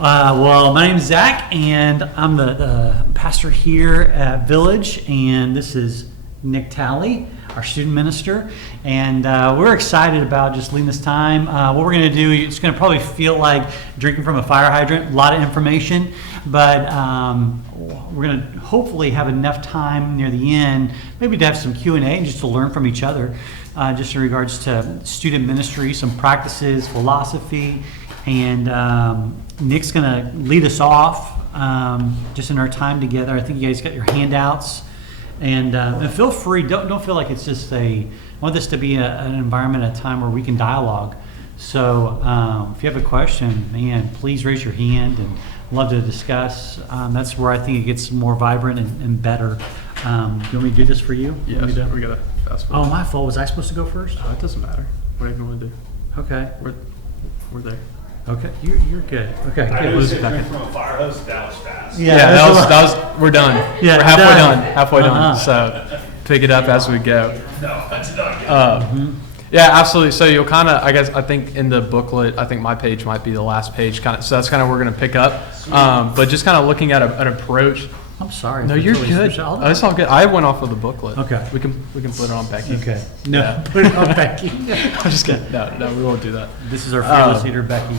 Well, my name is Zach, and I'm the pastor here at Village, and this is Nick Talley, our student minister, and we're excited about just leading this time. What we're going to do, it's going to probably feel like drinking from a fire hydrant, a lot of information, but we're going to hopefully have enough time near the end, maybe to have some Q&A and just to learn from each other, just in regards to student ministry, some practices, philosophy, and Nick's going to lead us off just in our time together. I think you guys got your handouts. And feel free, don't feel like it's just I want this to be an environment, a time where we can dialogue. So if you have a question, man, please raise your hand and love to discuss. That's where I think it gets more vibrant and better. Do you want me to do this for you? Yes, we got to fast forward. Oh, my fault. Was I supposed to go first? It doesn't matter. Whatever you want to do. Okay. We're there. Okay, you're good. Okay, I good. was drinking from a fire hose. That was fast. Yeah, that was. We're done. Yeah, we're halfway done. done. So pick it up as we go. No, that's not good. Yeah, absolutely. So you'll kind of, I think in the booklet, I think my page might be the last page. So that's kind of where we're going to pick up. But just kind of looking at an approach. I'm sorry. No, you're good. Oh, it's all good. I went off with the booklet. Okay. We can put it on Becky. Okay. No, Yeah. put it on Becky. I'm just kidding. No, we won't do that. This is our fearless leader, Becky.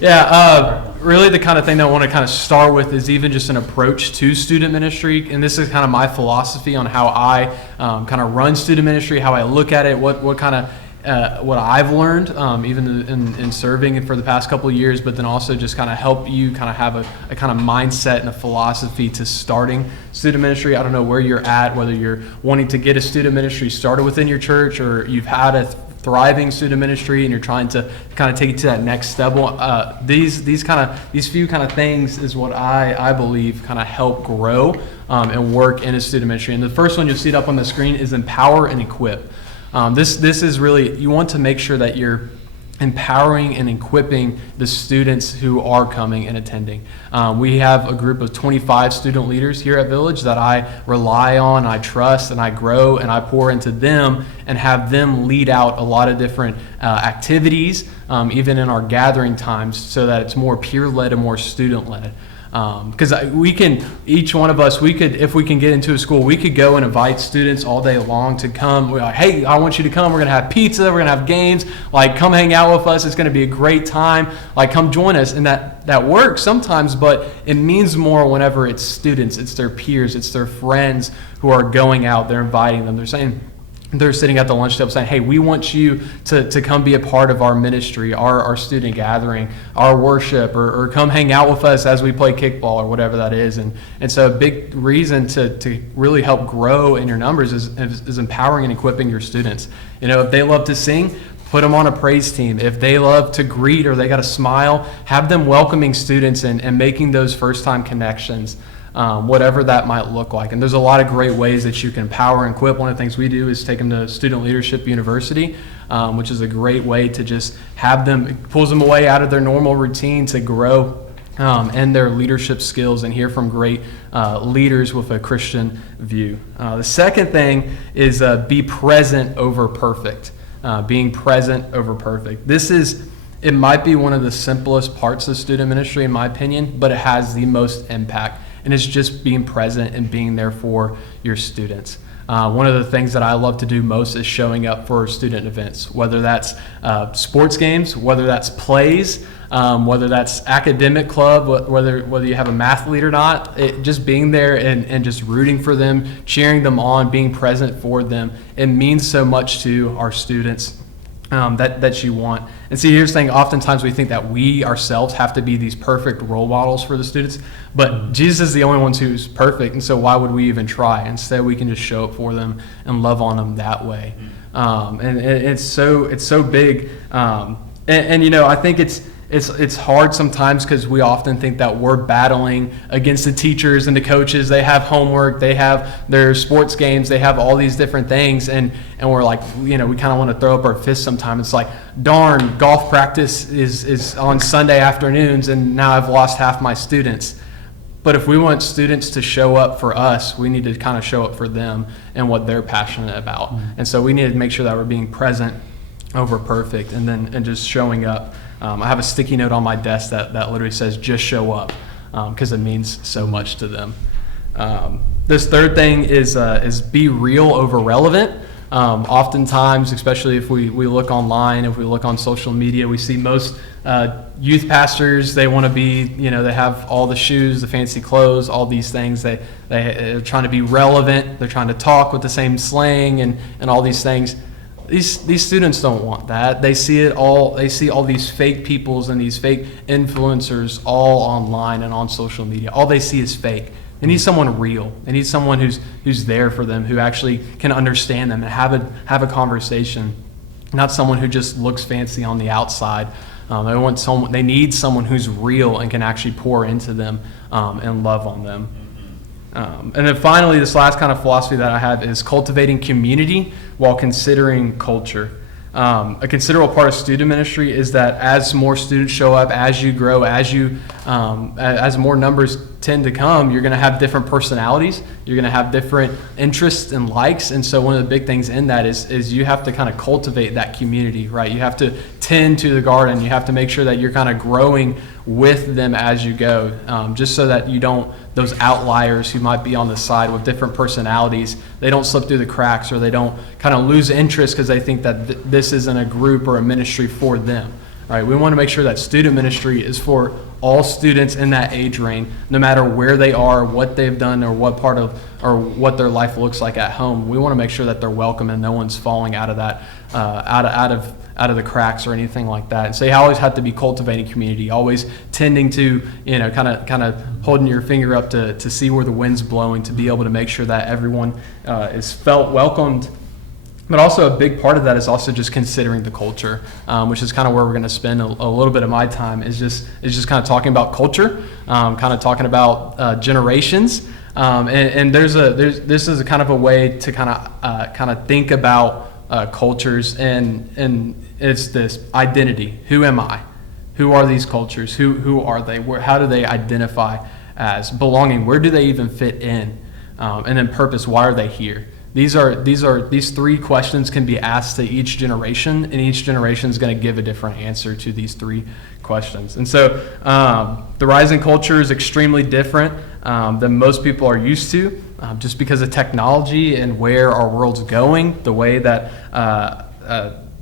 Yeah, really the kind of thing that I want to kind of start with is even just an approach to student ministry. And this is kind of my philosophy on how I kind of run student ministry, how I look at it, what kind of what I've learned, even in serving for the past couple of years, but then also just kind of help you kind of have a kind of mindset and a philosophy to starting student ministry. I don't know where you're at, whether you're wanting to get a student ministry started within your church or you've had a thriving student ministry and you're trying to kind of take it to that next step. These few kind of things is what I believe kind of help grow and work in a student ministry. And the first one you'll see it up on the screen is empower and equip. This is really, you want to make sure that you're empowering and equipping the students who are coming and attending. We have a group of 25 student leaders here at Village that I rely on, I trust, and I grow, and I pour into them and have them lead out a lot of different activities, even in our gathering times, so that it's more peer-led and more student-led. Because each one of us, if we can get into a school, we could go and invite students all day long to come. We're like, hey, I want you to come. We're going to have pizza. We're going to have games. Like, come hang out with us. It's going to be a great time. Like, come join us. And that works sometimes, but it means more whenever it's students, it's their peers, it's their friends who are going out. They're inviting them. They're sitting at the lunch table saying, hey, we want you to come be a part of our ministry, our student gathering, our worship, or come hang out with us as we play kickball or whatever that is. And so a big reason to really help grow in your numbers is empowering and equipping your students. You know, if they love to sing, put them on a praise team. If they love to greet or they got a smile, have them welcoming students and making those first-time connections. Whatever that might look like. And there's a lot of great ways that you can empower and equip. One of the things we do is take them to Student Leadership University, which is a great way to just have them, it pulls them away out of their normal routine to grow and their leadership skills and hear from great leaders with a Christian view. The second thing is be present over perfect. Being present over perfect. It might be one of the simplest parts of student ministry in my opinion, but it has the most impact. And it's just being present and being there for your students. One of the things that I love to do most is showing up for student events, whether that's sports games, whether that's plays, whether that's academic club, whether you have a math lead or not, just being there and just rooting for them, cheering them on, being present for them. It means so much to our students. That you want. And see, here's the thing, oftentimes we think that we ourselves have to be these perfect role models for the students, but Jesus is the only one who's perfect, and so why would we even try? Instead, we can just show up for them and love on them that way. And it's so big. And you know, I think it's hard sometimes because we often think that we're battling against the teachers and the coaches. They have homework, they have their sports games, they have all these different things, and we're like, you know, we kind of want to throw up our fists sometimes. It's like, darn, golf practice is on Sunday afternoons, and now I've lost half my students. But if we want students to show up for us, we need to kind of show up for them and what they're passionate about. And so we need to make sure that we're being present over perfect, and just showing up. I have a sticky note on my desk that literally says just show up, because it means so much to them. This third thing is be real over relevant. Oftentimes, especially if we look online, if we look on social media, we see most youth pastors, they want to be, they have all the shoes, the fancy clothes, all these things. They're trying to be relevant. They're trying to talk with the same slang and all these things. These students don't want that. They see it all. They see all these fake peoples and these fake influencers all online and on social media. All they see is fake. They need someone real. They need someone who's there for them, who actually can understand them and have a conversation. Not someone who just looks fancy on the outside. They need someone who's real and can actually pour into them and love on them. And then finally, this last kind of philosophy that I have is cultivating community while considering culture. A considerable part of student ministry is that as more students show up, as you grow, as more numbers tend to come, you're going to have different personalities. You're going to have different interests and likes. And so one of the big things in that is you have to kind of cultivate that community, right? You have to tend to the garden. You have to make sure that you're kind of growing with them as you go, just so that you don't, those outliers who might be on the side with different personalities, they don't slip through the cracks, or they don't kind of lose interest because they think that this isn't a group or a ministry for them. All right, we want to make sure that student ministry is for all students in that age range, no matter where they are, what they've done, or what their life looks like at home. We want to make sure that they're welcome and no one's falling out of that, out of the cracks or anything like that. And so you always have to be cultivating community, always tending to, kind of holding your finger up to see where the wind's blowing, to be able to make sure that everyone is felt welcomed. But also a big part of that is also just considering the culture, which is kind of where we're going to spend a little bit of my time, is just kind of talking about culture, kind of talking about generations. And this is a kind of a way to kind of think about cultures, and it's this identity. Who am I? Who are these cultures? Who are they? How do they identify as belonging? Where do they even fit in? And then purpose. Why are they here? These three questions can be asked to each generation, and each generation is going to give a different answer to these three questions. And so the rising culture is extremely different than most people are used to, just because of technology and where our world's going, the way that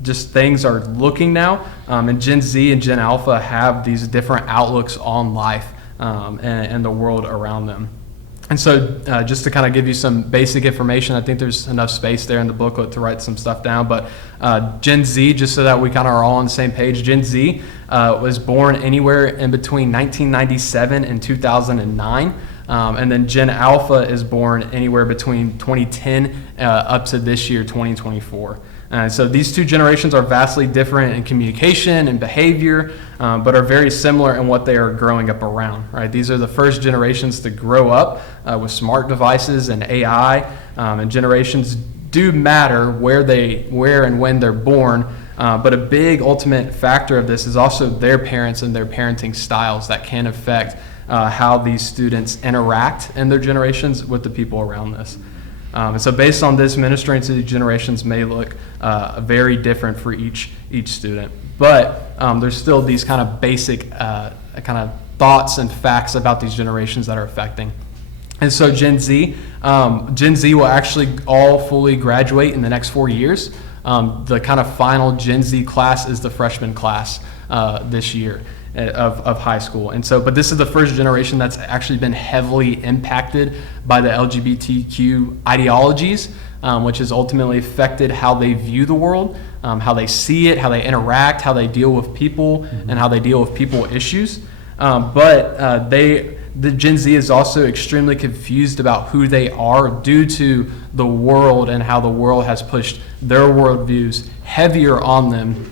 just things are looking now. And Gen Z and Gen Alpha have these different outlooks on life and the world around them. And so just to kind of give you some basic information, I think there's enough space there in the booklet to write some stuff down. But Gen Z, just so that we kind of are all on the same page, Gen Z was born anywhere in between 1997 and 2009. And then Gen Alpha is born anywhere between 2010 up to this year, 2024. So these two generations are vastly different in communication and behavior, but are very similar in what they are growing up around, right? These are the first generations to grow up with smart devices and AI, and generations do matter where and when they're born, but a big ultimate factor of this is also their parents and their parenting styles that can affect how these students interact in their generations with the people around this. And so based on this, ministering to the generations may look very different for each student. But there's still these kind of basic kind of thoughts and facts about these generations that are affecting. And so Gen Z will actually all fully graduate in the next 4 years. The kind of final Gen Z class is the freshman class this year of high school. And so, but this is the first generation that's actually been heavily impacted by the LGBTQ ideologies, which has ultimately affected how they view the world, how they see it, how they interact, how they deal with people, and how they deal with people issues. But the Gen Z is also extremely confused about who they are due to the world and how the world has pushed their worldviews heavier on them.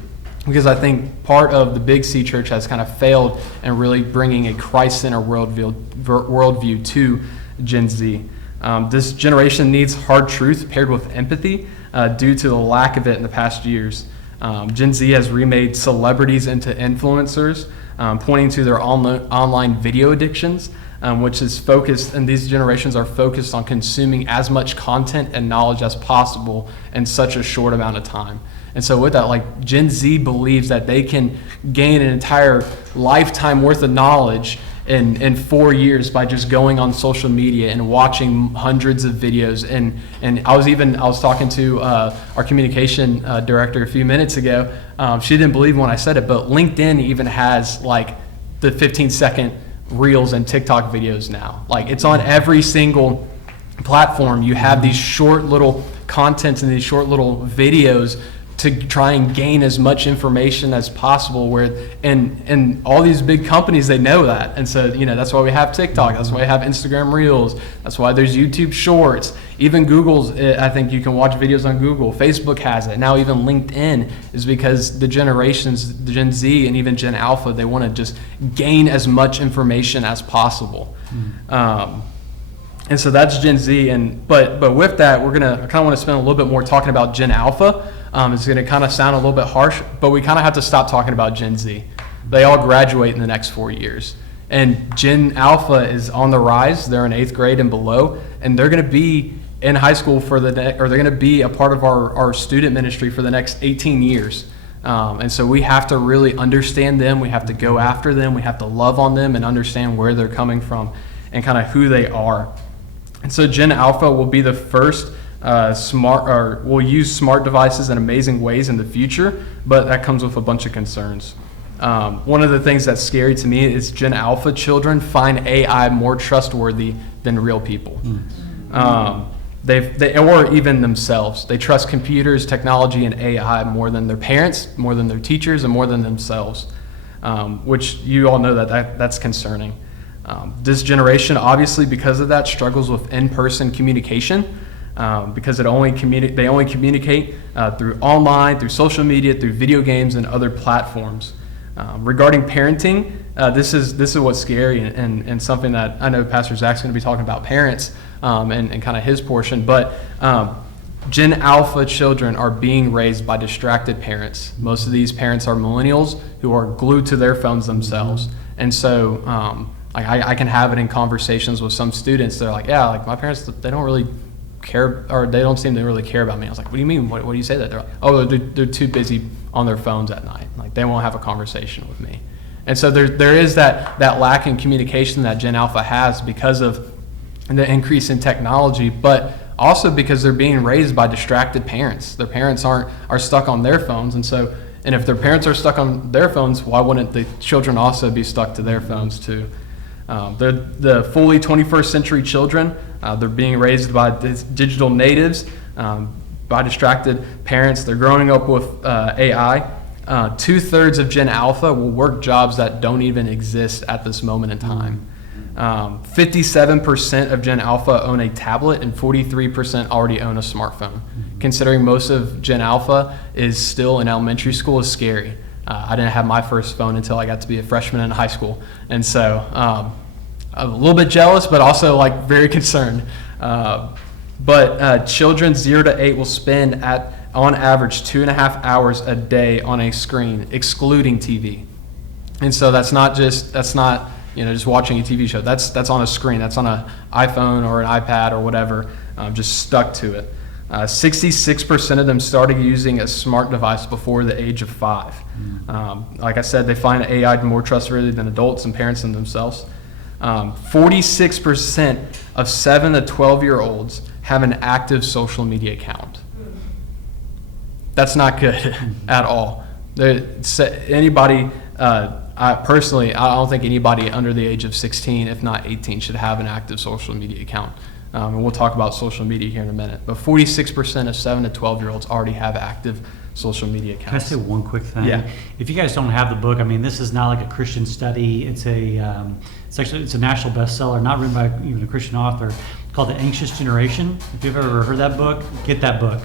Because I think part of the Big C Church has kind of failed in really bringing a Christ-centered worldview to Gen Z. This generation needs hard truth paired with empathy due to the lack of it in the past years. Gen Z has remade celebrities into influencers, pointing to their online video addictions, which is focused, and these generations are focused on consuming as much content and knowledge as possible in such a short amount of time. And so with that, like Gen Z believes that they can gain an entire lifetime worth of knowledge in 4 years by just going on social media and watching hundreds of videos. And I was talking to our communication director a few minutes ago. She didn't believe when I said it, but LinkedIn even has like the 15-second reels and TikTok videos now. Like it's on every single platform. You have these short little contents and these short little videos to try and gain as much information as possible, and all these big companies, they know that. And so, that's why we have TikTok, that's why we have Instagram Reels, that's why there's YouTube Shorts. Even Google's, I think you can watch videos on Google. Facebook has it. Now even LinkedIn is because the generations, the Gen Z and even Gen Alpha, they want to just gain as much information as possible. And so that's Gen Z. But with that, I kind of want to spend a little bit more talking about Gen Alpha. It's going to kind of sound a little bit harsh, but we kind of have to stop talking about Gen Z. They all graduate in the next 4 years. And Gen Alpha is on the rise. They're in 8th grade and below, and they're going to be in high school or they're going to be a part of our student ministry for the next 18 years. And so we have to really understand them. We have to go after them. We have to love on them and understand where they're coming from and kind of who they are. And so Gen Alpha will be the first we'll use smart devices in amazing ways in the future, but that comes with a bunch of concerns. One of the things that's scary to me is Gen Alpha children find AI more trustworthy than real people. They or even themselves. They trust computers, technology, and AI more than their parents, more than their teachers, and more than themselves, which you all know that's concerning. This generation, obviously, because of that, struggles with in-person communication. Because they only communicate through online, through social media, through video games, and other platforms. Regarding parenting, this is what's scary and something that I know Pastor Zach's going to be talking about parents and kind of his portion. But Gen Alpha children are being raised by distracted parents. Most of these parents are millennials who are glued to their phones themselves, and so I can have it in conversations with some students. They're like, yeah, like my parents, they don't really care, or they don't seem to really care about me. I was like, what do you mean? What do you say that? They're like, oh, they're too busy on their phones at night. Like they won't have a conversation with me. And so there is that lack in communication that Gen Alpha has because of the increase in technology, but also because they're being raised by distracted parents. Their parents are stuck on their phones, and if their parents are stuck on their phones, why wouldn't the children also be stuck to their phones too? They're the fully 21st century children. They're being raised by digital natives, by distracted parents. They're growing up with AI. 2/3 of Gen Alpha will work jobs that don't even exist at this moment in time. 57% of Gen Alpha own a tablet and 43% already own a smartphone. Considering most of Gen Alpha is still in elementary school is scary. I didn't have my first phone until I got to be a freshman in high school. And so I'm a little bit jealous, but also like very concerned. But children 0 to 8 will spend on average 2.5 hours a day on a screen, excluding TV. And so that's not just watching a TV show. That's on a screen. That's on an iPhone or an iPad or whatever, just stuck to it. 66% of them started using a smart device before the age of 5. Like I said, they find AI more trustworthy than adults and parents and themselves. 46% of 7 to 12-year-olds have an active social media account. That's not good at all. Anybody, I don't think anybody under the age of 16, if not 18, should have an active social media account. And we'll talk about social media here in a minute. But 46% of 7 to 12-year-olds already have active social media accounts. Can I say one quick thing? Yeah. If you guys don't have the book, I mean, this is not like a Christian study. It's a national bestseller, not written by even a Christian author, called The Anxious Generation. If you've ever heard that book, get that book.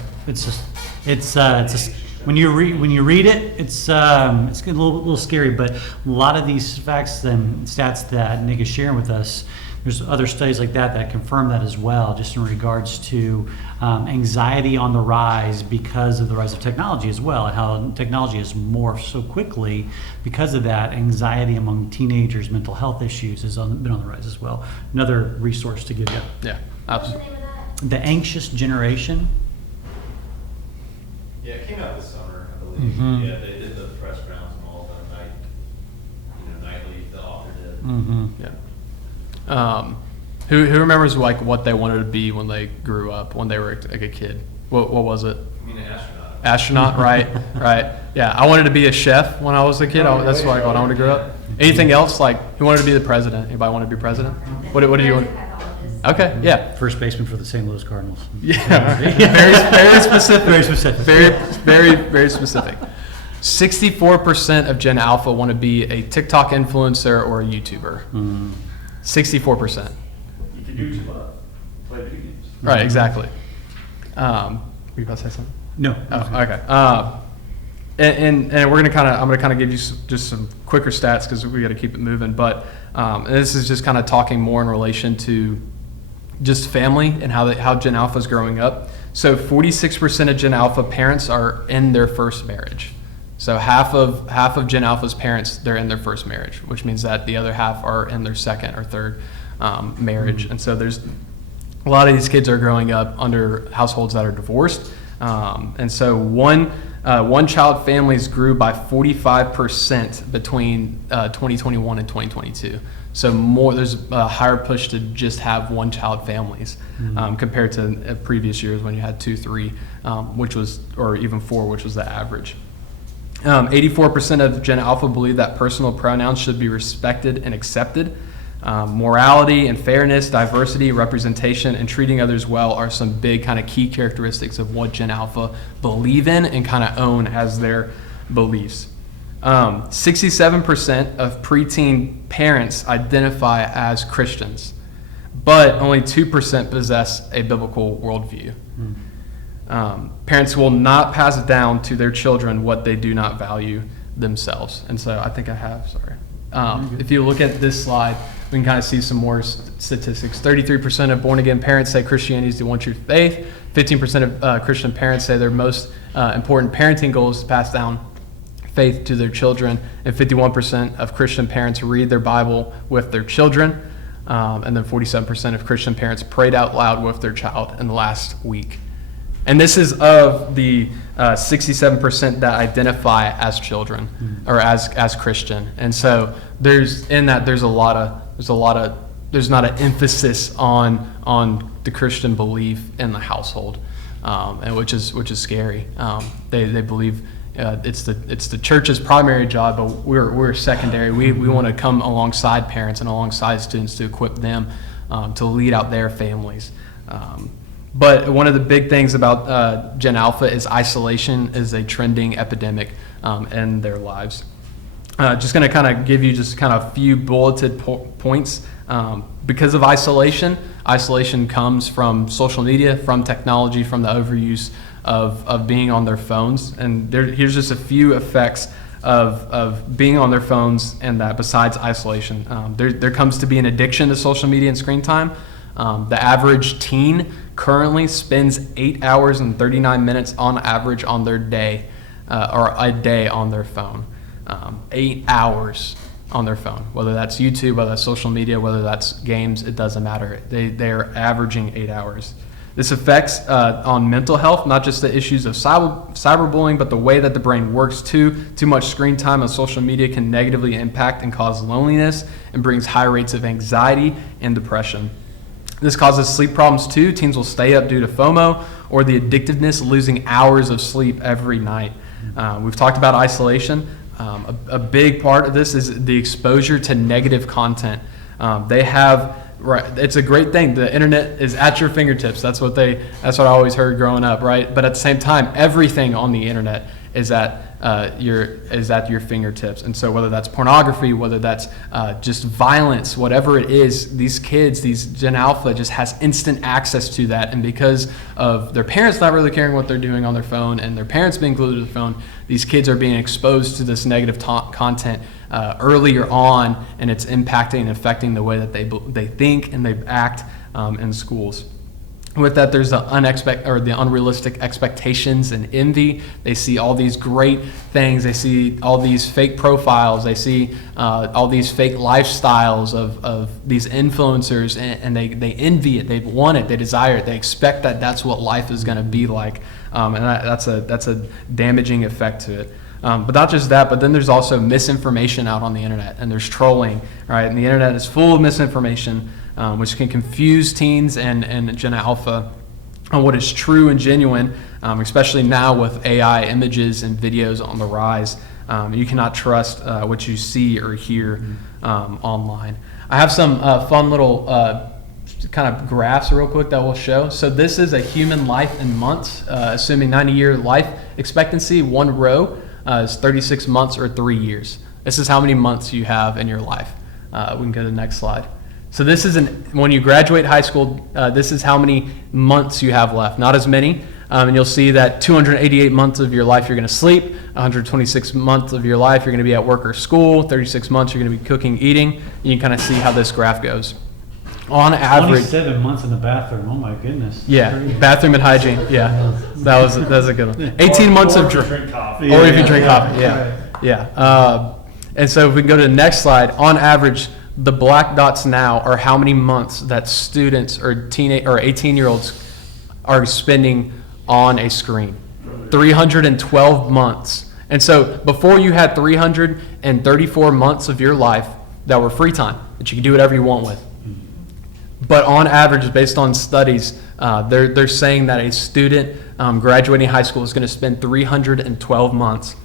When you read it, it's a little scary, but a lot of these facts and stats that Nick is sharing with us, there's other studies like that confirm that as well, just in regards to anxiety on the rise because of the rise of technology as well, and how technology has morphed so quickly. Because of that, anxiety among teenagers, mental health issues has been on the rise as well. Another resource to give you. Yeah, What's the absolutely. name of that? The Anxious Generation. Yeah, it came out this summer, I believe. Mhm. Yeah, they did the press rounds and all the nightly, the author did. Mm-hmm. Yeah. Who remembers like what they wanted to be when they grew up, when they were like a kid? What was it? I mean, an astronaut. Astronaut, right? Right. Yeah, I wanted to be a chef when I was a kid. That's like what I wanted to grow up. Anything else? Like, who wanted to be the president? Anybody want to be president? What did you want? Okay, yeah. First baseman for the St. Louis Cardinals. Yeah, very specific. Very specific. Very specific. 64% of Gen Alpha want to be a TikTok influencer or a YouTuber. 64%. You can do play video games. Right, exactly. Were you about to say something? No. Oh, okay. And we're gonna I'm gonna give you just some quicker stats because we got to keep it moving. But and this is just kind of talking more in relation to just family and how Gen Alpha is growing up. So 46% of Gen Alpha parents are in their first marriage. So half of Gen Alpha's parents, they're in their first marriage, which means that the other half are in their second or third marriage. And so there's a lot of these kids are growing up under households that are divorced. And so one child families grew by 45% between 2021 and 2022. So there's a higher push to just have one child families compared to previous years when you had 2, 3, or even 4, which was the average. 84% of Gen Alpha believe that personal pronouns should be respected and accepted. Morality and fairness, diversity, representation, and treating others well are some big kind of key characteristics of what Gen Alpha believe in and kind of own as their beliefs. 67% of preteen parents identify as Christians, but only 2% possess a biblical worldview. Parents will not pass down to their children what they do not value themselves. And so I think I have, if you look at this slide, we can kind of see some more statistics. 33% of born-again parents say Christianity is the one true faith. 15% of Christian parents say their most important parenting goal is to pass down faith to their children. And 51% of Christian parents read their Bible with their children. And then 47% of Christian parents prayed out loud with their child in the last week. And this is of the 67% that identify as children or as Christian. And so there's not an emphasis on the Christian belief in the household, and which is scary. They believe it's the church's primary job, but we're secondary. We want to come alongside parents and alongside students to equip them to lead out their families. But one of the big things about Gen Alpha is isolation is a trending epidemic in their lives. Just going to kind of give you just kind of a few bulleted points. Because of isolation comes from social media, from technology, from the overuse of being on their phones. And here's just a few effects of being on their phones and that besides isolation. There comes to be an addiction to social media and screen time. The average teen currently spends 8 hours and 39 minutes on average on their day, or a day on their phone. 8 hours on their phone, whether that's YouTube, whether that's social media, whether that's games, it doesn't matter. They are averaging 8 hours. This affects on mental health, not just the issues of cyberbullying, but the way that the brain works too. Too much screen time on social media can negatively impact and cause loneliness and brings high rates of anxiety and depression. This causes sleep problems too. Teens will stay up due to FOMO or the addictiveness, losing hours of sleep every night. We've talked about isolation. A big part of this is the exposure to negative content. It's a great thing. The internet is at your fingertips. That's what I always heard growing up, right? But at the same time, everything on the internet is at your fingertips. And so whether that's pornography, whether that's just violence, whatever it is, these kids, these Gen Alpha just has instant access to that. And because of their parents not really caring what they're doing on their phone and their parents being glued to the phone, these kids are being exposed to this negative content earlier on, and it's impacting and affecting the way that they think and they act in schools. With that, there's the unrealistic expectations and envy. They see all these great things. They see all these fake profiles. They see all these fake lifestyles of these influencers, and they envy it. They want it. They desire it. They expect that that's what life is going to be like, and that's a damaging effect to it. But not just that, but then there's also misinformation out on the internet, and there's trolling, right? And the internet is full of misinformation, which can confuse teens and Gen Alpha on what is true and genuine, especially now with AI images and videos on the rise. You cannot trust what you see or hear online. I have some fun little kind of graphs real quick that we'll show. So this is a human life in months, assuming 90-year life expectancy. One row is 36 months or 3 years. This is how many months you have in your life. We can go to the next slide. So this is when you graduate high school, this is how many months you have left. Not as many. And you'll see that 288 months of your life you're going to sleep, 126 months of your life you're going to be at work or school, 36 months you're going to be cooking, eating. And you can kind of see how this graph goes. On average, 27 months in the bathroom. Oh my goodness. Yeah, bathroom and hygiene. Yeah, that's a good one. 18 months of drink coffee. Or if you drink coffee. Yeah. And so if we can go to the next slide, on average, the black dots now are how many months that students or 18-year-olds are spending on a screen. 312 months. And so before you had 334 months of your life that were free time, that you could do whatever you want with. But on average, based on studies, they're saying that a student graduating high school is going to spend 312 months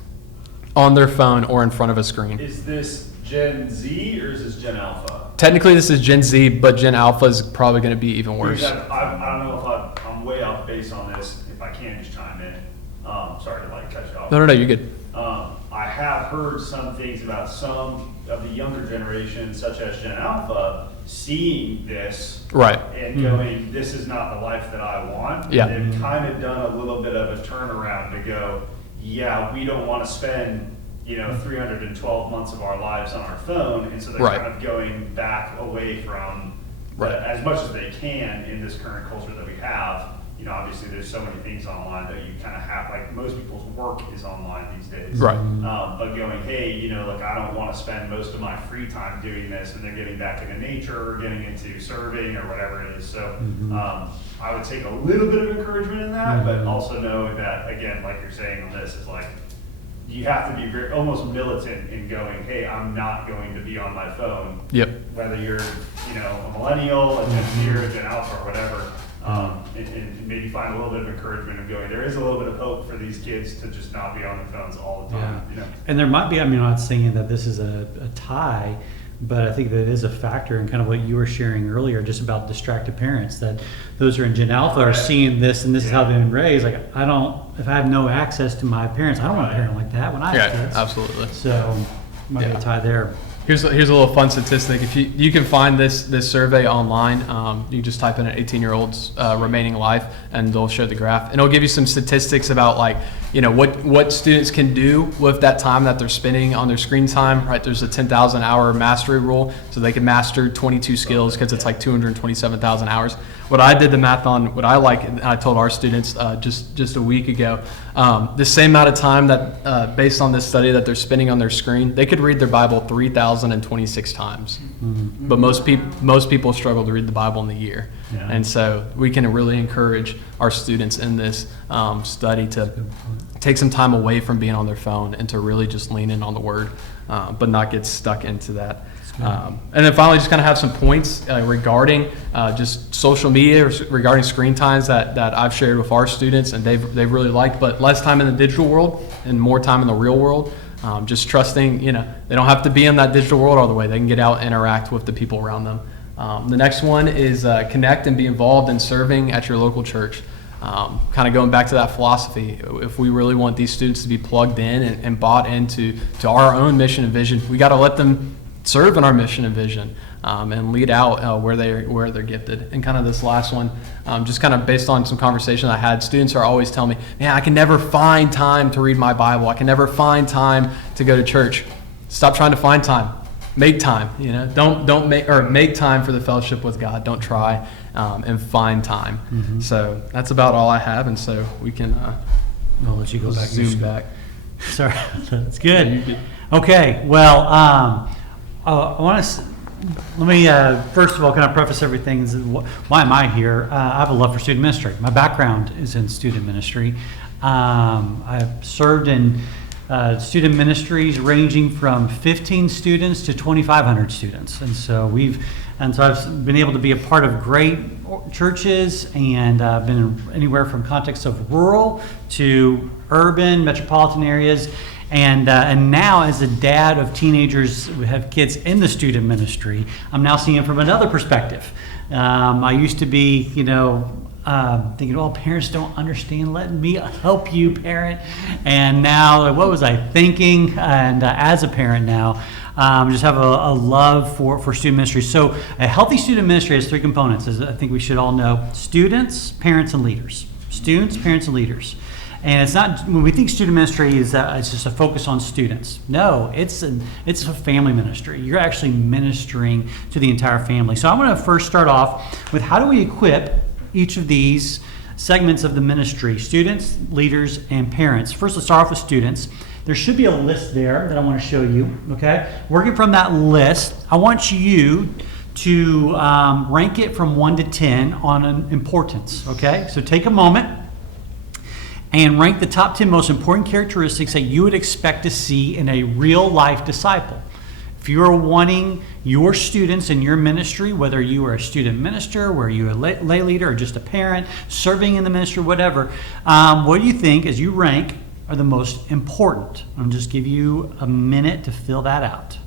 on their phone or in front of a screen. Is this Gen Z or is this Gen Alpha? Technically, this is Gen Z, but Gen Alpha is probably going to be even worse. I don't know if I'm way off base on this. If I can just chime in. Sorry to cut you off. No, you're good. I have heard some things about some of the younger generation, such as Gen Alpha, seeing this right and going, this is not the life that I want. Yeah. And they've kind of done a little bit of a turnaround to go, yeah, we don't want to spend 312 months of our lives on our phone, and so they're kind of going back away from as much as they can in this current culture that we have. Obviously there's so many things online that you kind of have, like most people's work is online these days. Right. But going, hey, I don't want to spend most of my free time doing this, and they're getting back into nature or getting into serving or whatever it is. So I would take a little bit of encouragement in that, but also know that, again, like you're saying on this, is like, you have to be almost militant in going, hey, I'm not going to be on my phone. Yep. Whether you're, a millennial, a Gen Z, or a Gen Alpha, or whatever. And maybe find a little bit of encouragement of going, there is a little bit of hope for these kids to just not be on their phones all the time. And there might be, I'm not saying that this is a tie, but I think that it is a factor in kind of what you were sharing earlier, just about distracted parents, that those who are in Gen Alpha are seeing this, and this is how they've been raised. Like, if I have no access to my parents, I don't want a parent like that when I have kids. Absolutely. So might be a tie there. Here's a little fun statistic. If you can find this survey online, you just type in an 18-year-old's remaining life, and they'll show the graph, and it'll give you some statistics about what students can do with that time that they're spending on their screen time. Right, there's a 10,000 hour mastery rule, so they can master 22 skills because it's like 227,000 hours. What I did the math on, what I like, and I told our students just a week ago, the same amount of time that, based on this study, that they're spending on their screen, they could read their Bible 3,026 times. But most people struggle to read the Bible in the year. Yeah. And so we can really encourage our students in this study to take some time away from being on their phone and to really just lean in on the Word, but not get stuck into that. And then finally, just kind of have some points regarding just social media, or regarding screen times that I've shared with our students, and they've really liked, but less time in the digital world and more time in the real world. Just trusting, they don't have to be in that digital world all the way. They can get out and interact with the people around them. The next one is connect and be involved in serving at your local church. kind of going back to that philosophy, if we really want these students to be plugged in and bought into our own mission and vision, we got to let them serve in our mission and vision, and lead out where they're gifted. And kind of this last one, just kind of based on some conversation I had, students are always telling me, man, I can never find time to read my Bible. I can never find time to go to church. Stop trying to find time. Make time. Don't make time for the fellowship with God. Don't try and find time. Mm-hmm. So that's about all I have, and so we can I'll let you go back. zoom back. Sorry, that's good. Okay, well, I want to. Let me first of all kind of preface everything. Why am I here? I have a love for student ministry. My background is in student ministry. I've served in student ministries ranging from 15 students to 2,500 students, and so I've been able to be a part of great churches, and I've been in anywhere from contexts of rural to urban, metropolitan areas. And now, as a dad of teenagers who have kids in the student ministry, I'm now seeing it from another perspective. I used to be, thinking, oh, parents don't understand. Let me help you, parent. And now, what was I thinking? And as a parent now, just have a love for student ministry. So a healthy student ministry has three components, as I think we should all know: students, parents, and leaders. Students, parents, and leaders. And it's not, when we think student ministry is it's just a focus on students. No, it's a family ministry. You're actually ministering to the entire family. So I'm going to first start off with how do we equip each of these segments of the ministry: students, leaders, and parents. First, let's start off with students. There should be a list there that I want to show you, okay? Working from that list, I want you to rank it from 1 to 10 on importance, okay? So take a moment and rank the top 10 most important characteristics that you would expect to see in a real-life disciple. If you are wanting your students in your ministry, whether you are a student minister, whether you're a lay leader, or just a parent, serving in the ministry, whatever, what do you think, as you rank, are the most important? I'll just give you a minute to fill that out.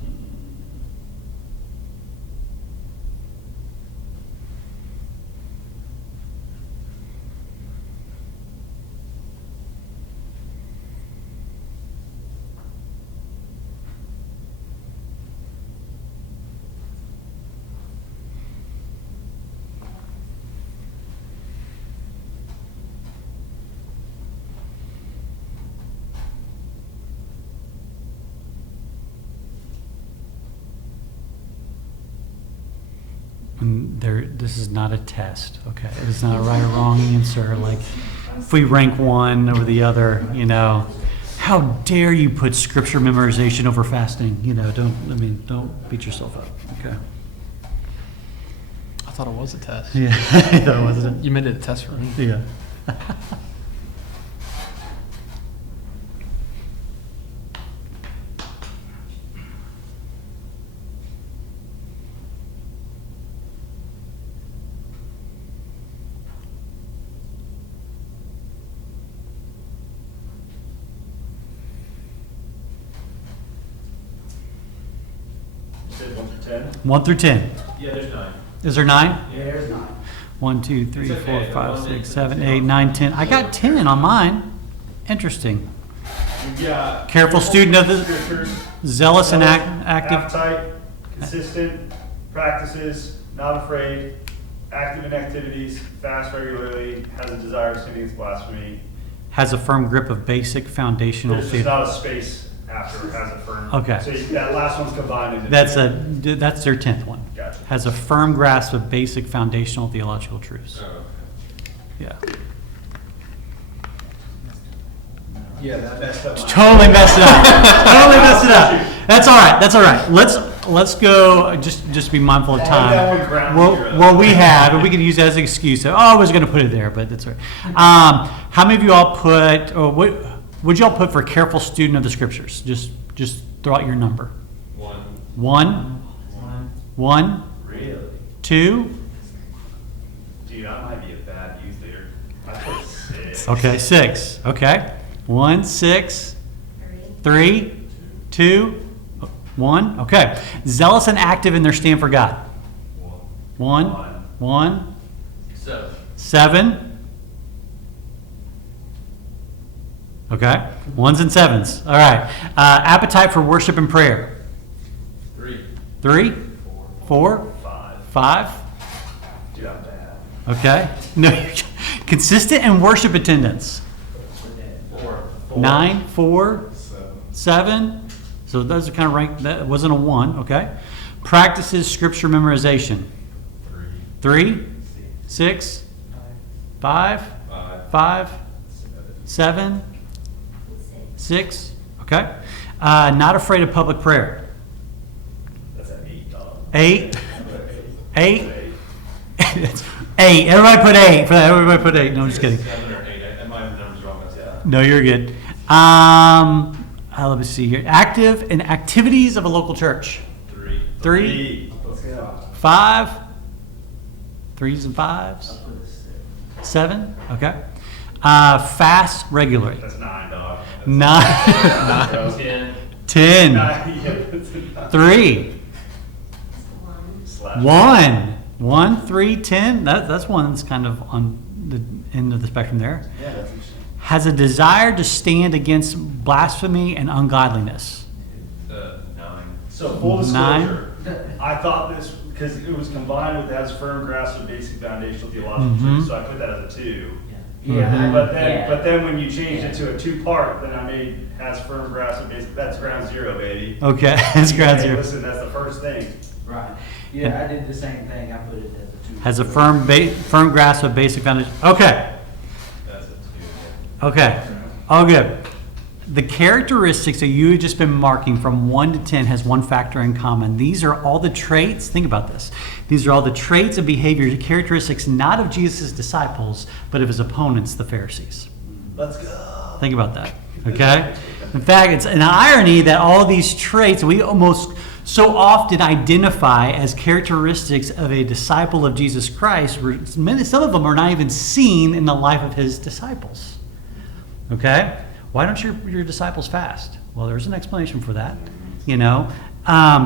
This is not a test, okay? It's not a right or wrong answer. Like, if we rank one over the other, how dare you put scripture memorization over fasting? Don't beat yourself up, okay? I thought it was a test. Yeah, that wasn't. You made it a test for me. Yeah. You said 1 through 10? 1 through 10. Yeah, there's 9. Is there 9? Yeah, there's 9. 1, 2, 3, It's 4, okay. 5, The 6, one 7, that- 8, 9, 10. I got 10 on mine. Interesting. Yeah. Careful student of the Scriptures, zealous and active. appetite, consistent practices, not afraid, active in activities, fast regularly, has a desire of sinning against blasphemy. Has a firm grip of basic foundational There's just theology. not a space after has a firm. Okay. So that last one's combined into. That's their 10th one. Gotcha. Has a firm grasp of basic foundational theological truths. Oh, Yeah. yeah, that messed up. Totally messed it up. Totally messed it up. That's all right. That's all right. Let's go. Just be mindful of That time. one ground zero. Well, we have, and we can use that as an excuse. I was going to put it there, but that's all right. How many of you all put? Or what would you all put for careful student of the scriptures? Just throw out your number. 1. 1. 1. Really? 2. Dude, I might be a bad youth leader. I put 6. Okay, 6. Okay. 1, 6, 3, 2, 1. Okay. Zealous and active in their stand for God. 1. 1. 7. 7. Okay. 1s and 7s. All right. Appetite for worship and prayer. 3. 3? 4? 5. 5? Dude, I'm bad. Okay. No. Consistent in worship attendance. 4. 9, 4, 7. 7. So those are kind of ranked. That wasn't a 1. Okay. Practices scripture memorization. 3. 3, 6, 5, 5. 5, 7, 6. Okay. Not afraid of public prayer. That's an 8, dog. 8. 8. 8. 8. Everybody put 8 for that. Everybody put 8. No, I'm just kidding. 7 or 8. I might have the numbers wrong. Yeah. No, you're good. Let me see here. Active in activities of a local church. 3. 3, Let's go. 5, 3s and 5s. 7. Okay. Fast regularly. That's 9, dog. 9. 10. 10. Yeah, that's a 9. 3. Slash. 1. 1, 3, 10. That's one that's kind of on the end of the spectrum there. Yeah, that's interesting. Has a desire to stand against blasphemy and ungodliness. 9. So full 9. disclosure, I thought this, because it was combined with has firm grasp of basic foundational theological truths, so I put that as a 2. Mhm. But then when you changed it to a 2-part, then I made has firm grasp of basic, that's ground zero, baby. Okay, that's ground Hey, zero. listen, that's the first thing. Right. Yeah, I did the same thing. I put it as a 2. Has a firm grasp of basic foundation. Okay, That's a 2. okay, all good. The characteristics that you had just been marking from 1 to 10 has one factor in common. These are all the traits, think about this. These are all the traits of behavior, characteristics not of Jesus' disciples, but of his opponents, the Pharisees. Let's go. Think about that, okay? In fact, it's an irony that all these traits we almost so often identify as characteristics of a disciple of Jesus Christ, some of them are not even seen in the life of his disciples, okay? Why don't your disciples fast? Well, there's an explanation for that, you know.